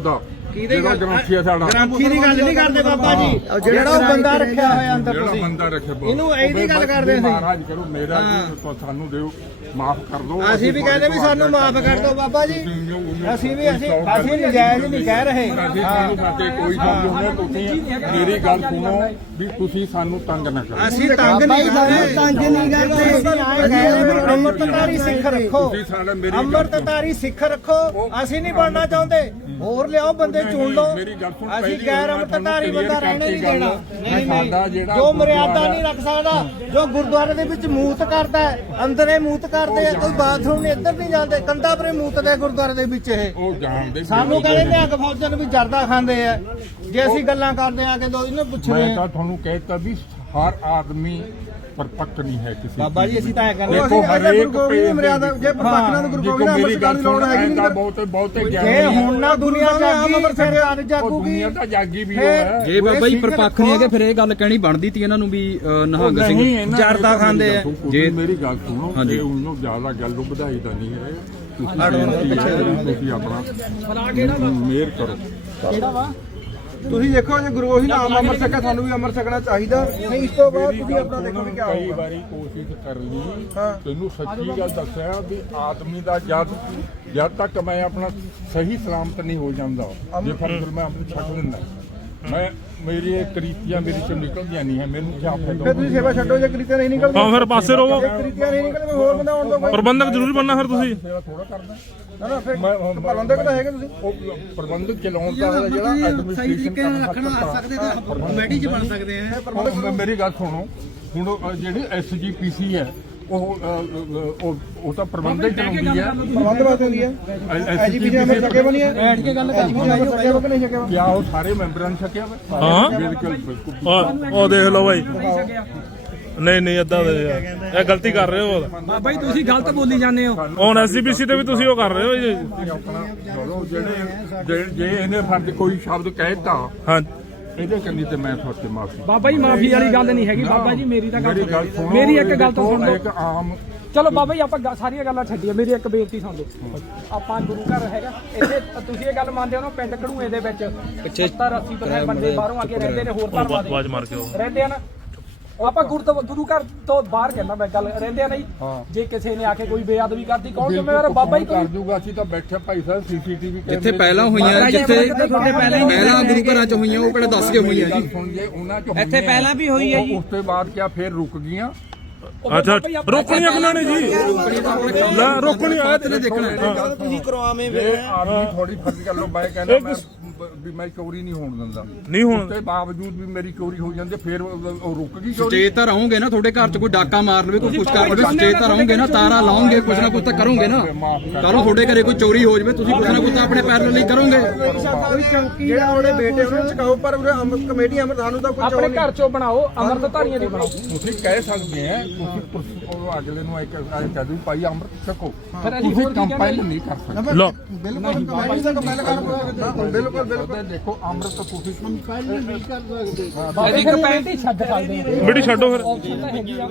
ਉਹਦਾ ਜਿਹੜਾ ਗ੍ਰੰਥੀ ਹੈ ਸਾਡਾ। ਗ੍ਰਾਂਥੀ ਦੀ ਗੱਲ ਨਹੀਂ ਕਰਦੇ ਬਾਬਾ ਜੀ। ਜਿਹੜਾ ਉਹ ਬੰਦਾ ਰੱਖਿਆ ਹੋਇਆ ਅੰਦਰ ਜਿਹੜਾ ਤੁਸੀਂ। ਬੰਦਾ ਰੱਖਿਆ ਬਾਬਾ। ਇਹਨੂੰ ਇਹਦੀ ਗੱਲ ਕਰਦੇ ਸੀ। ਮਹਾਰਾਜ ਕਰੋ ਮੇਰਾ ਜੀ ਸਾਨੂੰ ਦਿਓ ਮਾਫ ਕਰ ਦਿਓ। ਅਸੀਂ ਵੀ ਕਹਿੰਦੇ ਵੀ ਸਾਨੂੰ ਮਾਫ ਕਰ ਦਿਓ ਬਾਬਾ ਜੀ। ਅਸੀਂ ਵੀ ਅਸੀਂ ਅਸੀਂ ਨਜਾਇਜ਼ ਨਹੀਂ ਕਹਿ ਰਹੇ। ਕੋਈ ਗੱਲ ਨਹੀਂ ਤੁਸੀਂ ਮੇਰੀ ਗੱਲ ਸੁਣੋ ਵੀ ਤੁਸੀਂ ਸਾਨੂੰ ਤੰਗ ਨਾ ਕਰੋ। ਅਸੀਂ ਤੰਗ ਨਹੀਂ ਕਰਦੇ। ਤੰਗ ਨਹੀਂ ਕਰਦੇ। ਕਹਿੰਦੇ ਅੰਮ੍ਰਿਤਧਾਰੀ ਸਿੱਖ ਰੱਖੋ। ਤੁਸੀਂ ਸਾਡੇ ਮੇਰੀ ਗੱਲ ਅੰਮ੍ਰਿਤਧਾਰੀ ਸਿੱਖ ਰੱਖੋ। ਅਸੀਂ ਨਹੀਂ ਬਣਨਾ ਚਾਹੁੰਦੇ। ਹੋਰ ਲਿਆਓ ਬੰਦੇ ਚੁਣ ਲਓ। ਅਸੀਂ ਗੈਰ ਮੈਂ ਅੰਮ੍ਰਿਤਧਾਰੀ ਬੰਦਾ ਰਹਿਣੇ ਨਹੀਂ ਦੇਣਾ। ਨਹੀਂ ਨਹੀਂ ਜੋ ਮਰਿਆਦਾ ਨਹੀਂ ਰੱਖ ਸਕਦਾ ਜੋ ਗੁਰਦੁਆਰੇ ਦੇ ਵਿੱਚ ਮੂਤ ਕਰਦਾ ਹੈ ਅੰਦਰ ਮੂਤ ਕਰਦੇ ਆ ਕੋਈ ਬਾਥਰੂਮ ਨਹੀਂ ਇੱਧਰ ਨਹੀਂ ਜਾਂਦੇ ਕੰਧਾਂ ਪਰੇ ਮੂਤ ਦੇ ਗੁਰਦੁਆਰੇ ਦੇ ਵਿੱਚ ਇਹ। ਸਾਨੂੰ ਕਹਿੰਦੇ ਨੇ ਅੱਗ ਫੌਜਨ ਵੀ ਜਰਦਾ ਖਾਂਦੇ ਆ। ਜੇ ਅਸੀਂ ਗੱਲਾਂ ਕਰਦੇ ਆ ਕਿ ਦੋ ਇਹਨੂੰ ਪੁੱਛਦੇ ਮੈਂ ਆ ਤਾਂ ਤੁਹਾਨੂੰ ਕਹਿਤਾ ਵੀ ਹਰ ਆਦਮੀ ਪਰਪੱਕ ਨਹੀਂ ਹੈ ਕਿਸੇ ਬਾਬਾ ਜੀ ਅਸੀਂ ਤਾਂ ਐ ਕਹਿੰਦੇ ਦੇਖੋ ਹਰੇਕ ਪੇਜ ਮਰਿਆਦਾ ਜੇ ਪਰਪੱਕ ਨਾਲ ਗੁਰੂ ਗੋਬਿੰਦ ਮੇਰੀ ਗੱਲ ਸੁਣ ਐਂਦਾ ਬਹੁਤ ਬਹੁਤੇ ਜੇ ਗਿਆਨੀ ਹੁਣ ਨਾ ਦੁਨੀਆ ਜਾਗੀ ਫਿਰ ਅੱਜ ਉਹ ਜਾਗੂਗੀ ਦੁਨੀਆ ਤਾਂ ਜਾਗੀ ਵੀ ਉਹ ਫਿਰ- ਹੈ। ਜੇ ਬਾਬਾ ਜੀ ਪਰਪੱਖ ਨਹੀਂ ਹੈਗੇ ਫਿਰ ਇਹ ਗੱਲ ਕਹਿਣੀ ਬਣਦੀ ਤੀ ਇਹਨਾਂ ਨੂੰ ਵੀ ਨਿਹੰਗ ਨਹੀਂ, ਸਿੰਘ ਜਰਦਾ ਖਾਂਦੇ ਆ। ਜੇ ਮੇਰੀ ਗੱਲ ਸੁਣੋ। ਇਹ ਉਹਨੂੰ ਜ਼ਿਆਦਾ ਗੱਲ ਨੂੰ ਵਧਾਈ ਦਾ ਨਹੀਂ ਹੈ। ਤੁਸੀਂ ਵੀ ਆਪਣਾ ਮੇਰ ਕਰੋ। ਤੁਸੀਂ ਦੇਖੋ ਜੇ ਗੁਰੂ ਉਹੀ ਨਾਮ ਅਮਰ ਸਕਿਆ ਸਾਨੂੰ ਵੀ ਅਮਰ ਸਕਣਾ ਚਾਹੀਦਾ। ਨਹੀਂ ਇਸ ਤੋਂ ਬਾਅਦ ਤੁਸੀਂ ਆਪਣਾ ਦੇਖੋ ਕੀ ਕਈ ਹੋਊਗਾ। ਵਾਰੀ ਕੋਸ਼ਿਸ਼ ਕਰ ਲਈ ਤੈਨੂੰ ਸੱਚੀ ਗੱਲ ਦੱਸਿਆ ਵੀ ਆਦਮੀ ਦਾ ਜਦ ਜਦ ਤੱਕ ਮੈਂ ਆਪਣਾ ਸਹੀ ਸਲਾਮਤ ਨਹੀਂ ਹੋ ਜਾਂਦਾ ਜੇ ਫਿਰ ਮੈਂ ਆਪਣੀ ਛੱਡ ਦਿੰਦਾ। ਮੈਂ ਮੇਰੀ ਇਹ ਕਰੀਤੀਆਂ ਮੇਰੇ ਚੋਂ ਨਿਕਲਦੀਆਂ ਨਹੀਂ ਹੈ ਮੈਨੂੰ ਕੀ ਫਿਰ ਫਾਇਦਾ ਤੁਸੀਂ ਸੇਵਾ ਛੱਡੋ ਜੇ ਕ੍ਰਿਤੀਆਂ ਨਹੀਂ ਨਿਕਲਦੇ ਹਾਂ ਫਿਰ ਪਾਸੇ ਰਹੋ। ਜੇ ਕ੍ਰਿਤੀਆਂ ਨਹੀਂ ਨਿਕਲਦੇ ਹੋਰ ਬੰਦਾ ਆਉਣ ਦੋ ਪ੍ਰਬੰਧਕ ਜ਼ਰੂਰੀ ਬਣਨਾ ਫਿਰ ਤੁਸੀਂ। ਮੇਰਾ ਥੋੜਾ ਕਰਦਾ ਨਾ ਨਾ ਫਿਰ ਮੈਂ ਪ੍ਰਬੰਧਕ ਤਾਂ ਹੈਗੇ ਤੁਸੀਂ। ਉਹ ਪ੍ਰਬੰਧਕ ਚਲਾਉਣ ਦਾ ਜਿਹੜਾ ਐਡਮਿਨਿਸਟ੍ਰੇਸ਼ਨ ਕਰਨਾ ਸਕਦੇ ਤਾਂ ਕਮੇਟੀ ਚ ਬਣ ਸਕਦੇ ਆ। ਮੇਰੀ ਗੱਲ ਸੁਣੋ। ਹੁਣ ਉਹ ਜਿਹੜੀ ਐਸਜੀਪੀਸੀ ਹੈ ਉਹ ਉਹ ਉਹ ਤਾਂ ਪ੍ਰਬੰਧਕ ਚਲਾਉਂਦੀ ਹੈ। ਪ੍ਰਬੰਧ ਵਾਸਤੇ ਹੁੰਦੀ ਹੈ। ਐਜੀਪੀ ਦੇ ਅਮਰ ਸਕੇ ਬਣੀ ਹੈ ਬੈਠ ਕੇ ਗੱਲ ਕਰਨੀ ਚਾਹੀਦੀ ਸਕਿਆ ਵਾ ਕਿ ਨਹੀਂ ਸਕਿਆ ਵਾ? ਕਿਆ ਉਹ ਸਾਰੇ ਮੈਂਬਰਾਂ ਨੇ ਛਕਿਆ ਵਾ। ਹਾਂ। ਬਿਲਕੁਲ ਬਿਲਕੁਲ ਉਹ ਉਹ ਦੇਖ ਲਓ ਬਾਈ। ਨਹੀਂ ਨਹੀਂ ਏਦਾਂ ਦੇ ਯਾਰ। ਇਹ ਗਲਤੀ ਕਰ ਰਹੇ ਹੋ ਬਾਬਾ ਜੀ ਤੁਸੀਂ ਗਲਤ ਬੋਲੀ ਜਾਂਦੇ ਹੋ। ਹੁਣ ਐਸਜੀਪੀਸੀ ਤੇ ਵੀ ਤੁਸੀਂ ਉਹ ਕਰ ਰਹੇ ਹੋ ਜੀ। ਆਪਣਾ ਚਲੋ ਜਿਹੜੇ ਜੇ- ਜੇ ਇਹਨੇ ਫਰਜ਼ ਕੋਈ ਸ਼ਬਦ ਕਹਿਤਾ ਹਾਂ। ਇਹਦੇ ਕੰਨੀ ਤੇ ਮੈਂ ਤੁਹਾਡੇ ਮਾਫੀ ਬਾਬਾ ਜੀ ਮਾਫੀ ਵਾਲੀ ਗੱਲ ਨਹੀਂ ਹੈਗੀ। ਬਾਬਾ ਜੀ ਮੇਰੀ ਤਾਂ ਮੇਰੀ ਗੱਲ ਸੁਣੋ ਮੇਰੀ ਇੱਕ ਗੱਲ ਤਾਂ ਸੁਣ। ਲਓ ਇੱਕ ਆਮ ਚਲੋ ਬਾਬਾ ਜੀ ਆਪਾਂ ਗ- ਸਾਰੀਆਂ ਗੱਲਾਂ ਛੱਡੀਏ ਮੇਰੀ ਇੱਕ ਬੇਨਤੀ ਸੁਣ ਲਓ। ਆਪਾਂ ਗੁਰੂ ਘਰ ਹੈਗਾ। ਇੱਥੇ ਤੁਸੀਂ ਇਹ ਗੱਲ ਮੰਨਦੇ ਹੋ ਨਾ ਪਿੰਡ ਘੜੂਏ ਦੇ ਵਿੱਚ 70 80% ਬੰਦੇ ਬਾਹਰੋਂ ਆ ਕੇ ਰਹਿੰਦੇ ਨੇ ਹੋਰ ਧਰਮਾਂ ਦੇ ਆਵਾਜ਼ ਮਾਰ ਕੇ ਆਓ। ਰਹਿੰਦੇ ਆ ਨਾ। ਆਪਾਂ ਗੁਰੂ ਤੋਂ ਗੁਰੂ ਘਰ ਤੋਂ ਬਾਹਰ ਕਹਿੰਦਾ ਮੈਂ ਗੱਲ ਰਹਿੰਦੇ ਆ ਨਹੀਂ ਜੇ ਕਿਸੇ ਨੇ ਆ ਕੇ ਕੋਈ ਬੇਅਦਬੀ ਕਰਦੀ ਕੌਣ ਜ਼ਿੰਮੇਵਾਰ ਹੈ? ਬਾਬਾ ਜੀ ਕਰ ਕੋਈ ਦੂਗਾ ਅਸੀਂ ਤਾਂ ਬੈਠੇ ਭਾਈ ਸਾਹਿਬ ਸੀਸੀਟੀਵੀ ਜਿੱਥੇ ਪਹਿਲਾਂ ਹੋਈਆਂ ਜਿੱਥੇ ਪਹਿਲਾਂ ਗੁਰੂ ਘਰਾਂ ਚ ਹੋਈਆਂ ਉਹ ਕਿਹੜੇ ਦੱਸ ਕੇ ਹੋਈਆਂ ਜੀ? ਸੁਣ ਜੇ ਉਹਨਾਂ ਚ ਇੱਥੇ ਪਹਿਲਾਂ ਵੀ ਹੋਈ ਹੈ ਜੀ। ਉਸ ਤੋਂ ਬਾਅਦ ਕਿਆ ਫੇਰ ਰੁਕ ਗਈਆਂ? ਅੱਛਾ ਰੋਕਣੀਆਂ ਕਿਹਨਾਂ ਨੇ ਜੀ? ਲੈ ਰੋਕਣੀ ਆਇਆ ਤੇਰੇ ਦੇਖਣਾ। ਤੁਸੀਂ ਕਰਵਾਵੇਂ ਜੇ ਆਦਮੀ ਥੋੜੀ ਫਰਜ਼ ਕਰ ਲੋ ਮੈਂ ਕਹਿੰਦਾ ਮੈਂ ਵੀ ਮੈਂ ਚੋਰੀ ਨਹੀਂ ਹੋਣ ਦਿੰਦਾ ਨਹੀਂ ਹੁਣ ਤੇ ਬਾਵਜੂਦ ਵੀ ਮੇਰੀ ਚੋਰੀ ਹੋ ਜਾਂਦੀ ਹੈ, ਫਿਰ ਉਹ ਉਹ ਰੁਕ ਗਈ ਚੋਰੀ ਸਟੇਜ ਤਾਂ ਰਹੋਗੇ ਨਾ ਤੁਹਾਡੇ ਘਰ ਚ ਕੋਈ ਡਾਕਾ ਮਾਰ ਲਵੇ ਕੋਈ ਕੁਛ ਕਰ ਲਵੇ ਸਟੇਜ ਤਾਂ ਰਹੋਗੇ ਨਾ ਤਾਰਾ ਲਾਓਗੇ ਕੁਛ ਨਾ ਕੁਛ ਤਾਂ ਕਰੋਗੇ ਨਾ ਨੂੰ ਤੁਹਾਡੇ ਘਰੇ ਕੋਈ ਚੋਰੀ ਹੋ ਜਾਵੇ ਤੁਸੀਂ ਕੁਛ ਨਾ ਕੁਛ ਤਾਂ ਆਪਣੇ ਪੈਰ ਲਈ ਕਰੋਗੇ ਕੋਈ ਚੌਕੀ ਜਿਹੜਾ ਉਹਦੇ ਬੇਟੇ ਉਹਨਾਂ ਚਕਾਓ ਪਰ ਅਮਰ ਕਮੇਟੀ ਅਮਰ ਸਾਨੂੰ ਤਾਂ ਕੋਈ ਆਪਣੇ ਘਰ ਚੋਂ ਬਣਾਓ ਅੰਮ੍ਰਿਤਧਾਰੀਆਂ ਦੀ ਬਣਾਓ ਤੁਸੀਂ ਕਹਿ ਸਕਦੇ ਆ ਤੁਸੀਂ ਪੁਲਿਸ ਉਹ ਅਗਲੇ ਨੂੰ ਇੱਕ ਕਹਿ ਦੋ ਭਾਈ ਅੰਮ੍ਰਿਤ ਛਕੋ ਫਿਰ ਅਸੀਂ ਤੁਸੀਂ ਹੋਰ ਕੀ ਕੰਪਾਈਲ ਨਹੀਂ ਕਰ ਸਕਦੇ ਲੋ ਬਿਲਕੁਲ ਕਰ ਬਿਲਕੁਲ ਦੇਖੋ ਅੰਮ੍ਰਿਤ ਤੁਸੀਂ ਕੰਪਾਈਲ ਨਹੀਂ ਕਰ ਸਕਦੇ। ਅਸੀਂ ਫਿਰ ਪੈਂਟੀ ਛੱਡ ਸਕਦੇ ਹਾਂ ਮਿੱਟੀ ਛੱਡੋ ਫਿਰ। ਆਪਸ਼ਨ ਤਾਂ ਹੈਗੀ ਆ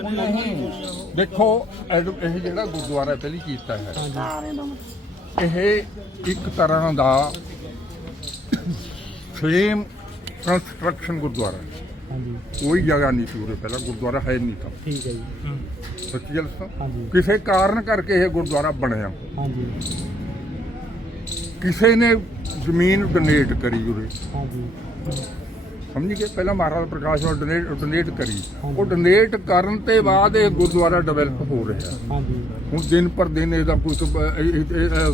ਦੇਖੋ ਐਡ- ਇਹ ਜਿਹੜਾ ਗੁਰਦੁਆਰਾ ਪਹਿਲੀ ਕੀਤਾ ਹੈ ਇਹ ਇੱਕ ਤਰ੍ਹਾਂ ਦਾ ਸੇਮ ਕੰਸਟਰਕਸ਼ਨ ਗੁਰਦੁਆਰਾ ਹੈ। ਕੋਈ ਜਗ੍ਹਾ ਨਹੀਂ ਸੀ ਉਰੇ ਪਹਿਲਾਂ ਗੁਰਦੁਆਰਾ ਹੈ ਨਹੀਂ ਤਾਂ। ਠੀਕ ਹੈ ਜੀ। ਸੱਚੀ ਗੱਲ ਦੱਸਾਂ? ਕਿਸੇ ਕਾਰਨ ਕਰਕੇ ਇਹ ਗੁਰਦੁਆਰਾ ਬਣਿਆ। ਹਾਂਜੀ। ਕਿਸੇ ਨੇ ਜ਼ਮੀਨ ਡੋਨੇਟ ਕਰੀ ਉਰੇ। ਹਾਂਜੀ। ਸਮਝ ਗਏ? ਪਹਿਲਾਂ ਮਹਾਰਾਜਾ ਪ੍ਰਕਾਸ਼ ਨੂੰ ਡੋਨੇਟ ਡੋਨੇਟ ਕਰੀ। ਉਹ ਡੋਨੇਟ ਕਰਨ ਤੇ ਬਾਅਦ ਇਹ ਗੁਰਦੁਆਰਾ ਡਿਵੈਲਪ ਹੋ ਰਿਹਾ। ਹਾਂਜੀ। ਹੁਣ ਦਿਨ ਪਰ ਦਿਨ ਇਹਦਾ ਕੁਝ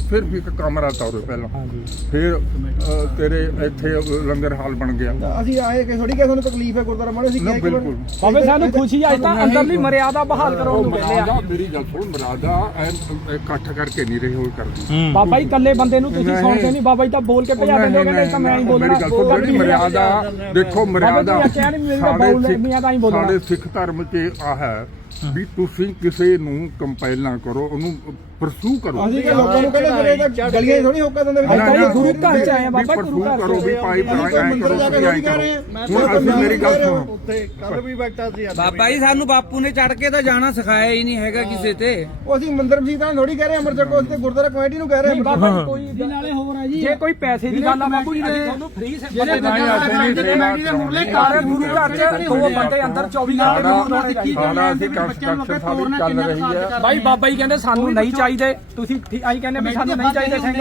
ਫਿਰ ਵੀ ਇੱਕ ਕਮਰਾ ਤਾ ਉਰੇ ਪਹਿਲਾਂ। ਹਾਂਜੀ। ਫਿਰ ਅ, ਤੇਰੇ ਇੱਥੇ ਲੰਗਰ ਹਾਲ ਬਣ ਗਿਆ। ਅਸੀਂ ਆਏ ਕਿ ਥੋੜੀ ਕਿ ਸਾਨੂੰ ਤਕਲੀਫ ਹੈ ਗੁਰਦੁਆਰਾ ਮਾਣੇ ਅਸੀਂ ਨਾ ਕਿਹਾ ਬਿਲਕੁਲ। ਬਾਬੇ ਸਾਨੂੰ ਖੁਸ਼ੀ ਅੱਜ ਤਾਂ ਅੰਦਰਲੀ ਮਰਿਆਦਾ ਬਹਾਲ ਕਰਾਉਣ ਨੂੰ ਕਹਿੰਦੇ ਆ। ਮਰਾਦਾ ਮੇਰੀ ਗੱਲ ਸੁਣ ਮਰਾਦਾ ਐ ਇਕੱਠ ਕਰਕੇ ਨਹੀਂ ਰਹੇ ਹੋਏ ਕਰਦੀ। ਬਾਬਾ ਜੀ ਇਕੱਲੇ ਬੰਦੇ ਨੂੰ ਤੁਸੀਂ ਸੁਣਦੇ ਨਹੀਂ ਬਾਬਾ ਜੀ ਤਾਂ ਬੋਲ ਕੇ ਭਜਾ ਦਿੰਦੇ ਹੋ ਕਹਿੰਦੇ ਤਾਂ ਮੈਂ ਹੀ ਬੋਲਣਾ। ਮੇਰੀ ਗੱਲ ਸੁਣ ਜਿਹੜੀ ਮਰਿਆਦਾ ਦੇਖੋ ਮਰਿਆਦਾ ਤੁਸੀਂ ਆਖਿਆ ਨੀ ਮੇਰੀ ਤਾਂ ਬਾਊਲ ਸਾਡੇ ਮੀਆਂ ਤਾਂ ਹੀ ਬੋਲਣਾ। ਸਾਡੇ ਸਿੱਖ ਧਰਮ 'ਚ ਆ ਹੈ। ਵੀ ਤੁਸੀਂ ਕਿਸੇ ਨੂੰ ਕੰਪਾਈਲ ਨਾ ਕਰੋ ਉਹਨੂੰ ਪਰਸੂ ਕਰੋ। ਅਸੀਂ ਕਿ ਲੋਕਾਂ ਨੂੰ ਕਹਿੰਦੇ ਤਾਂ ਗਲੀਆਂ ਥੋੜੀ ਹੋਕਾ ਦਿੰਦੇ ਵੀ ਨਾ, ਨਾ, ਗੁਰੂ ਘਰ ਚ ਆਏ ਆ ਬਾਬਾ, ਗੁਰੂ ਘਰ ਚ। ਕਰੋ ਵੀ ਭਾਈ ਕੋਈ ਐਂ ਮੰਦਰ ਕਰੋ ਜਾ ਕੇ ਤੁਸੀਂ ਐਂ ਕਰੋ। ਹੁਣ ਅਸੀਂ ਮੇਰੀ ਗੱਲ ਸੁਣੋ। ਉੱਥੇ ਕੱਲ ਵੀ ਬੈਠਾ ਸੀ ਬਾਬਾ ਜੀ ਸਾਨੂੰ ਬਾਪੂ ਨੇ ਚੜ ਕੇ ਤਾਂ ਜਾਣਾ ਸਿਖਾਇਆ ਹੀ ਨਹੀਂ ਹੈਗਾ ਕਿਸੇ ਤੇ। ਉਹ ਅਸੀਂ ਮੰਦਰ ਵੀ ਤਾਂ ਥੋੜੀ ਕਹਿ ਰਹੇ ਅਮਰ ਚੱਕੋ ਅਸੀਂ ਤੇ ਗੁਰਦੁਆਰਾ ਕਮੇਟੀ ਨੂੰ ਕਹਿ ਰਹੇ ਹਾਂ ਬਾਬਾ ਜੀ ਕੋਈ ਨਾਲੇ ਹੋਰ ਆ ਜੀ। ਜੇ ਕੋਈ ਪੈਸੇ ਦੀ ਗੱਲ ਆ ਬਾਬੂ ਜੀ ਦੇ ਤੁਹਾਨੂੰ ਫ੍ਰੀ ਜਿਹੜੇ ਨਹੀਂ ਸੇਵਾ ਮੁਰਲੇ ਘਰ ਗੁਰੂ ਘਰ ਚ ਦੋ ਬੰਦੇ ਅੰਦਰ 24 ਘੰਟੇ ਸਾਡਾ ਸਾਡਾ ਅਸੀਂ ਕੰਮ ਬੱਚਿਆਂ ਨੂੰ ਅੱਗੇ ਕਿੰਨਾ। ਕਰ ਬਾਈ ਬਾਬਾ ਜੀ ਕਹਿੰਦੇ ਸਾਨੂੰ ਨਹੀਂ ਚਾਹੀਦੇ। ਤੁਸੀਂ ਅਸੀਂ ਕਹਿੰਦੇ ਵੀ ਸਾਨੂੰ ਨਹੀਂ ਚਾਹੀਦੇ ਸਿੰਘ।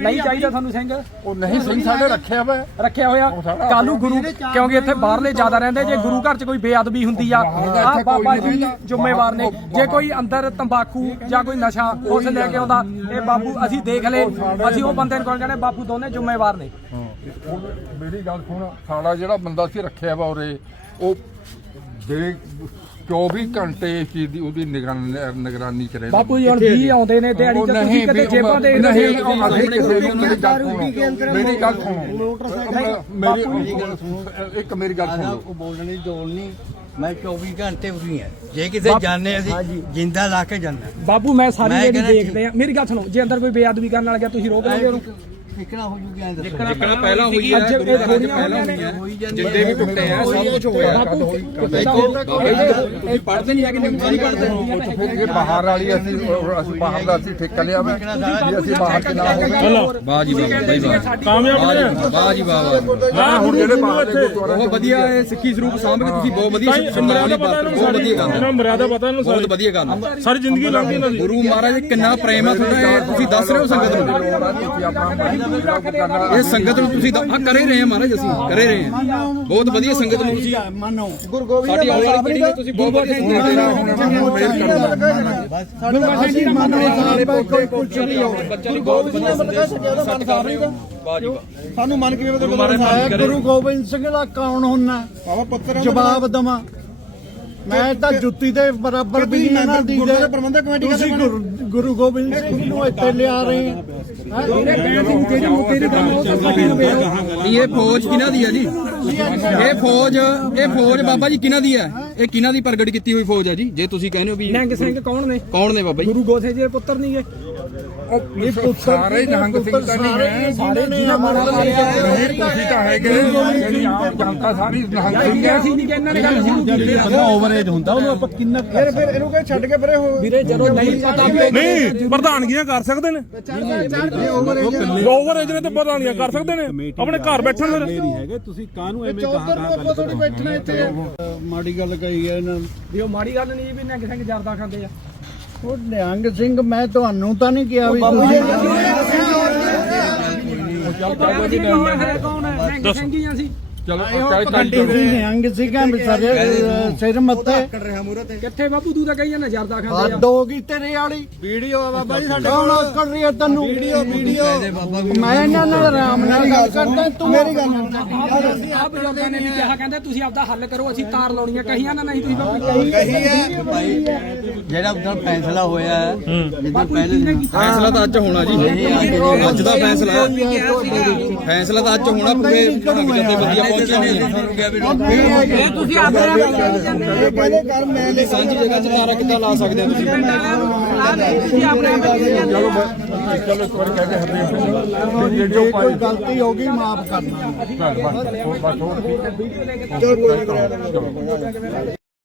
ਨਹੀਂ ਚਾਹੀਦਾ ਸਾਨੂੰ ਸਿੰਘ। ਉਹ ਨਹੀਂ ਸਿੰਘ ਸਾਡੇ ਰੱਖਿਆ ਵਾ। ਰੱਖਿਆ ਹੋਇਆ। ਕਾਲੂ ਗੁਰੂ ਕਿਉਂਕਿ ਇੱਥੇ ਬਾਹਰਲੇ ਜ਼ਿਆਦਾ ਰਹਿੰਦੇ ਜੇ ਗੁਰੂ ਘਰ 'ਚ ਕੋਈ ਬੇਅਦਬੀ ਹੁੰਦੀ ਆ ਆ ਬਾਬਾ ਜੀ ਜ਼ਿੰਮੇਵਾਰ ਨੇ। ਜੇ ਕੋਈ ਅੰਦਰ ਤੰਬਾਕੂ ਜਾਂ ਕੋਈ ਨਸ਼ਾ ਉਸ ਲੈ ਕੇ ਆਉਂਦਾ ਇਹ ਬਾਪੂ ਅਸੀਂ ਦੇਖ ਲਏ। ਅਸੀਂ ਉਹ ਬੰਦੇ ਨੂੰ ਕੋਲ ਕਹਿੰਦੇ ਬਾਪੂ ਦੋਨੇ ਜ਼ਿੰਮੇਵਾਰ ਨੇ। ਮੇਰੀ ਗੱਲ ਸੁਣ ਸਾਡਾ ਜਿਹੜਾ ਬੰਦਾ ਸੀ ਰੱਖਿਆ ਵਾ ਉਰੇ ਉਹ ਦੇ 24 ਘੰਟੇ ਇਸ ਚੀਜ਼ ਦੀ ਉਹਦੀ ਨਿਗਰਾਨੀ ਨਿਗਰਾਨੀ ਚ ਰਹਿੰਦਾ ਬਾਪੂ ਜੀ ਹੁਣ 20 ਆਉਂਦੇ ਨੇ ਦਿਹਾੜੀ 'ਚ ਤੁਸੀਂ ਨਹੀਂ ਕਦੇ ਜੇਬਾਂ ਦੇ ਨਹੀਂ ਉਹ ਅਸੀਂ ਕਿਸੇ ਨੂੰ ਮੇਰੀ ਗੱਲ ਸੁਣੋ। ਮੇਰੀ ਗੱਲ ਸੁਣੋ। ਮੇਰੀ ਇੱਕ ਮੇਰੀ ਗੱਲ ਸੁਣੋ। ਬੋਲਣ ਦੀ ਲੋੜ ਨਹੀਂ। ਮੈਂ 24 ਘੰਟੇ ਉਰੀ ਹਾਂ। ਜੇ ਕਿਤੇ ਜਾਣੇ ਅਸੀਂ ਜਿੰਦਾ ਲਾ ਕੇ ਜਾਣਾ। ਬਾਪੂ ਮੈਂ ਸਾਰੀ ਮੈਂ ਜਿਹੜੀ ਕਹਿੰਦਾ ਦੇਖਦੇ ਆ ਮੇਰੀ ਗੱਲ ਸੁਣੋ ਜੇ ਅੰਦਰ ਕੋਈ ਬੇਅਦਬੀ ਕਰਨ ਲੱਗ ਗਿਆ ਤੁਸੀਂ ਰੋਕ ਲਓਗੇ ਉਹਨੂੰ? ਨਿਕਣਾ ਹੋ ਜੂਗੀ ਐਂ ਦੱਸੋ। ਜਿੱਕਣਾ ਪਹਿਲਾਂ ਹੋਈ ਹੈ ਅੱਜ ਇਹ ਪਹਿਲਾਂ ਹੋਈਆਂ ਹੋਈ ਹੈ ਜਿੰਦੇ ਵੀ ਟੁੱਟੇ ਆ ਸਭ ਕੁਝ ਹੋਇਆ। ਜੀ ਤੁਸੀਂ ਪੜ੍ਹਦੇ ਨਹੀਂ ਆ ਕਿ ਨਹੀਂ ਪੜ੍ਹਦੇ ਫਿਰ ਇਹ ਬਾਹਰ ਵਾਲੀ ਅਸੀਂ ਅਸੀਂ ਬਾਹਰ ਦਾ ਅਸੀਂ ਠੇਕਾ ਲਿਆ ਵਾ। ਵੀ ਅਸੀਂ ਬਾਹਰ ਚ ਨਾ ਹੋਵੇ ਵਾਹ ਜੀ ਵਾਹ ਬਾਈ ਵਾਹ ਕਾਮਯਾਬ ਨੇ ਵਾਹ ਜੀ ਵਾਹ ਵਾਹ ਨਾ ਹੁਣ ਜਿਹੜੇ ਬਾਹਰ ਦੇ ਗੁਰਦੁਆਰਾ ਬਹੁਤ ਵਧੀਆ ਇਹ ਸਿੱਖੀ ਸਰੂਪ ਸਾਂਭ ਕੇ ਤੁਸੀਂ ਬਹੁਤ ਵਧੀਆ ਮਰਿਆਦਾ ਪਤਾ ਇਹਨੂੰ ਬਹੁਤ ਵਧੀਆ ਗੱਲ ਇਹਨਾਂ ਹੈ। ਨੂੰ ਮਰਿਆਦਾ ਪਤਾ ਇਹਨੂੰ ਬਹੁਤ ਵਧੀਆ ਗੱਲ ਹੈ। ਸਾਰੀ ਜ਼ਿੰਦਗੀ ਲੰਘ ਗਈ ਇਹਨਾਂ ਦੀ। ਗੁਰੂ ਮਹਾਰਾਜ ਦੇ ਕਿੰਨਾ ਪ੍ਰੇਮ ਹੈ ਤੁਹਾਡਾ ਇਹ। ਤੁਸੀਂ ਦੱਸ ਰਹੇ ਹੋ ਸੰਗਤ ਨੂੰ ਇਹ ਸੰਗਤ ਨੂੰ ਤੁਸੀਂ ਆ ਕਰੇ ਰਹੇ ਆ ਮਹਾਰਾਜ ਅਸੀਂ ਕਰੇ ਰਹੇ ਹਾਂ ਬਹੁਤ ਵਧੀਆ ਸੰਗਤ ਨੂੰ ਤੁਸੀਂ ਮੰਨੋ। ਸਾਡੀ ਆਉਣ ਵਾਲੀ ਪੀੜ੍ਹੀ ਨੂੰ ਤੁਸੀਂ ਬਹੁਤ ਵਧੀਆ ਸੰਗਤ ਦੇ ਰਹੇ ਹੋ। ਅਸੀਂ ਮੰਨੋ। ਸਾਹਿਬ ਕੋਈ ਕੁਛ ਨਹੀਂ ਹੋ ਬੱਚਾ ਨੂੰ ਬਹੁਤ ਵਧੀਆ ਸੱਚ ਕਰ ਰਹੇ ਹੋ ਵਾਹ ਜੀ ਵਾਹ। ਸਾਨੂੰ ਮੰਨ ਕੇ ਗੁਰੂ ਮਹਾਰਾਜ ਗੁਰੂ ਗੋਬਿੰਦ ਸਿੰਘ ਦਾ ਕੌਣ ਹੁੰਨਾ ਜਵਾਬ ਦਵਾਂ। ਮੈਂ ਤਾਂ ਜੁੱਤੀ ਦੇ ਬਰਾਬਰ ਵੀ ਨਹੀਂ ਇਹਨਾਂ ਦੀ ਗੁਰਦੁਆਰਾ ਪ੍ਰਬੰਧਕ ਕਮੇਟੀ ਤੁਸੀਂ ਗੁਰੂ- ਗੁਰੂ ਗੋਬਿੰਦ ਸਿੰਘ ਨੂੰ ਇੱਥੇ ਲਿਆ ਰਹੇ ਹੈਂ? ਇਹ ਫੌਜ ਕਿਹਨਾਂ ਦੀ ਹੈ ਜੀ? ਇਹ ਫੌਜ ਇਹ ਫੌਜ ਬਾਬਾ ਜੀ ਕਿਹਨਾਂ ਦੀ ਹੈ ਇਹ ਕਿਹਨਾਂ ਦੀ ਪ੍ਰਗਟ ਕੀਤੀ ਹੋਈ ਫੌਜ ਹੈ ਜੀ? ਜੇ ਤੁਸੀਂ ਕਹਿੰਦੇ ਹੋ ਵੀ ਨਿਹੰਗ ਸਿੰਘ ਕੌਣ ਨੇ? ਕੌਣ ਨੇ ਬਾਬਾ ਜੀ? ਗੁਰੂ ਗੋਸੇ ਜੀ ਦੇ ਪੁੱਤਰ ਨਹੀਂ ਗੇ ਇਹ ਸਾਰੇ ਨਹੰਗ ਸਿੰਘ ਤਾਂ ਨਹੀਂ ਹੈ ਸਾਰੇ ਜਿਹਨਾਂ ਮਾਰਾ ਨਹੀਂ ਤੁਸੀਂ ਤਾਂ ਹੈਗੇ ਜਿਹੜੀ ਆਮ ਜਨਤਾ ਸਾਰੀ ਨਹੰਗ ਸਿੰਘ ਹੈ ਅਸੀਂ ਨਹੀਂ ਕਿ ਇਹਨਾਂ ਨੇ ਗੱਲ ਸ਼ੁਰੂ ਕੀਤੀ। ਆ। ਓਵਰੇਜ ਹੁੰਦਾ ਉਹਨੂੰ ਆਪਾਂ ਕਿੰਨਾ ਫਿਰ ਫਿਰ ਇਹਨੂੰ ਕਹੇ ਛੱਡ ਕੇ ਪਰੇ ਹੋ। ਵੀਰੇ ਜਦੋਂ ਨਹੀਂ ਪਤਾ ਵੀ ਨਹੀਂ ਪ੍ਰਧਾਨਗੀਆਂ ਕਰ ਸਕਦੇ ਨੇ। ਓਵਰ ਏਜ ਨੇ ਤੇ ਪ੍ਰਧਾਨਗੀਆਂ ਕਰ ਸਕਦੇ ਨੇ। ਆਪਣੇ ਘਰ ਬੈਠਣ ਇੱਥੇ। ਮਾੜੀ ਗੱਲ ਕਹੀ ਹੈ ਇਹਨਾਂ ਨੇ। ਵੀ ਉਹ ਮਾੜੀ ਗੱਲ ਨਹੀਂ ਵੀ ਨਿਹੰਗ ਸਿੰਘ ਜਰਦਾ ਖਾਂਦੇ ਆ। ਉਹ ਨਿਹੰਗ ਸਿੰਘ ਮੈਂ ਤੁਹਾਨੂੰ ਤਾਂ ਨਹੀਂ ਕਿਹਾ ਵੀ ਬਾਬਾ ਜੀ ਕੌਣ ਹੈ ਨਿਹੰਗ ਸਿੰਘ ਹੀ ਅਸੀਂ ਚਲੋ ਚਾਹੇ ਤੁਸੀਂ ਨਿਹੰਗ ਸਿੰਘਾਂ ਵਿਚਾਰੇ ਸਿਰ ਮੱਥੇ। ਕਿੱਥੇ ਬਾਪੂ ਤੂੰ ਤਾਂ ਕਹੀ ਜਾਂਦਾ ਜਰਦਾ ਖਾਂਦੇ ਆ। ਹੱਦ ਹੋ ਗਈ ਤੇਰੇ ਵਾਲੀ। ਵੀਡੀਓ ਆ ਬਾਬਾ ਜੀ ਸਾਡੇ ਕੋਲ। ਆਕੜ ਰਹੀ ਹੈ ਤੈਨੂੰ? Video video. ਮੈਂ ਇਹਨਾਂ ਨਾਲ ਆਰਾਮ ਨਾਲ ਗੱਲ ਕਰਦਾ ਤੂੰ ਮੇਰੀ ਗੱਲ ਆ। ਬਜ਼ੁਰਗਾਂ ਨੇ ਵੀ ਕਿਹਾ ਕਹਿੰਦੇ ਤੁਸੀਂ ਆਪਦਾ ਹੱਲ ਕਰੋ ਅਸੀਂ ਤਾਰ ਲਾਉਣੀ ਆ ਕਹੀਆਂ ਨਾ ਨਹੀਂ ਤੁਸੀਂ ਬਾਪੂ। ਕਹੀ ਜਿਹੜਾ ਉਦੋਂ ਫੈਸਲਾ ਹੋਇਆ ਹੈ ਜਿੱਦਾਂ ਪਹਿਲੇ ਫੈਸਲਾ ਤਾਂ ਅੱਜ ਹੋਣਾ ਜੀ। ਅੱਜ ਦਾ ਫੈਸਲਾ ਹੈ। ਫੈਸਲਾ ਤਾਂ ਅੱਜ ਹੋਣਾ ਪੂਰੇ ਇਹ ਤੁਸੀਂ ਆਪ ਸਾਂਝੀ ਜਗ੍ਹਾ 'ਚ ਕਿੱਦਾਂ ਲਾ ਸਕਦੇ ਹੋ ਤੁਸੀਂ? ਤੁਸੀਂ ਆਪਣੇ ਆਪ ਚਲੋ ਬਸ ਚਲੋ ਇੱਕ ਵਾਰੀ ਕਹਿ ਕੇ ਹਰਦੀਪ ਸਿੰਘ ਜੇ ਕੋਈ ਗਲਤੀ ਹੋ ਗਈ ਮਾਫ ਕਰਨਾ। ਬਸ ਬਸ ਹੋਰ ਠੀਕ ਹੈ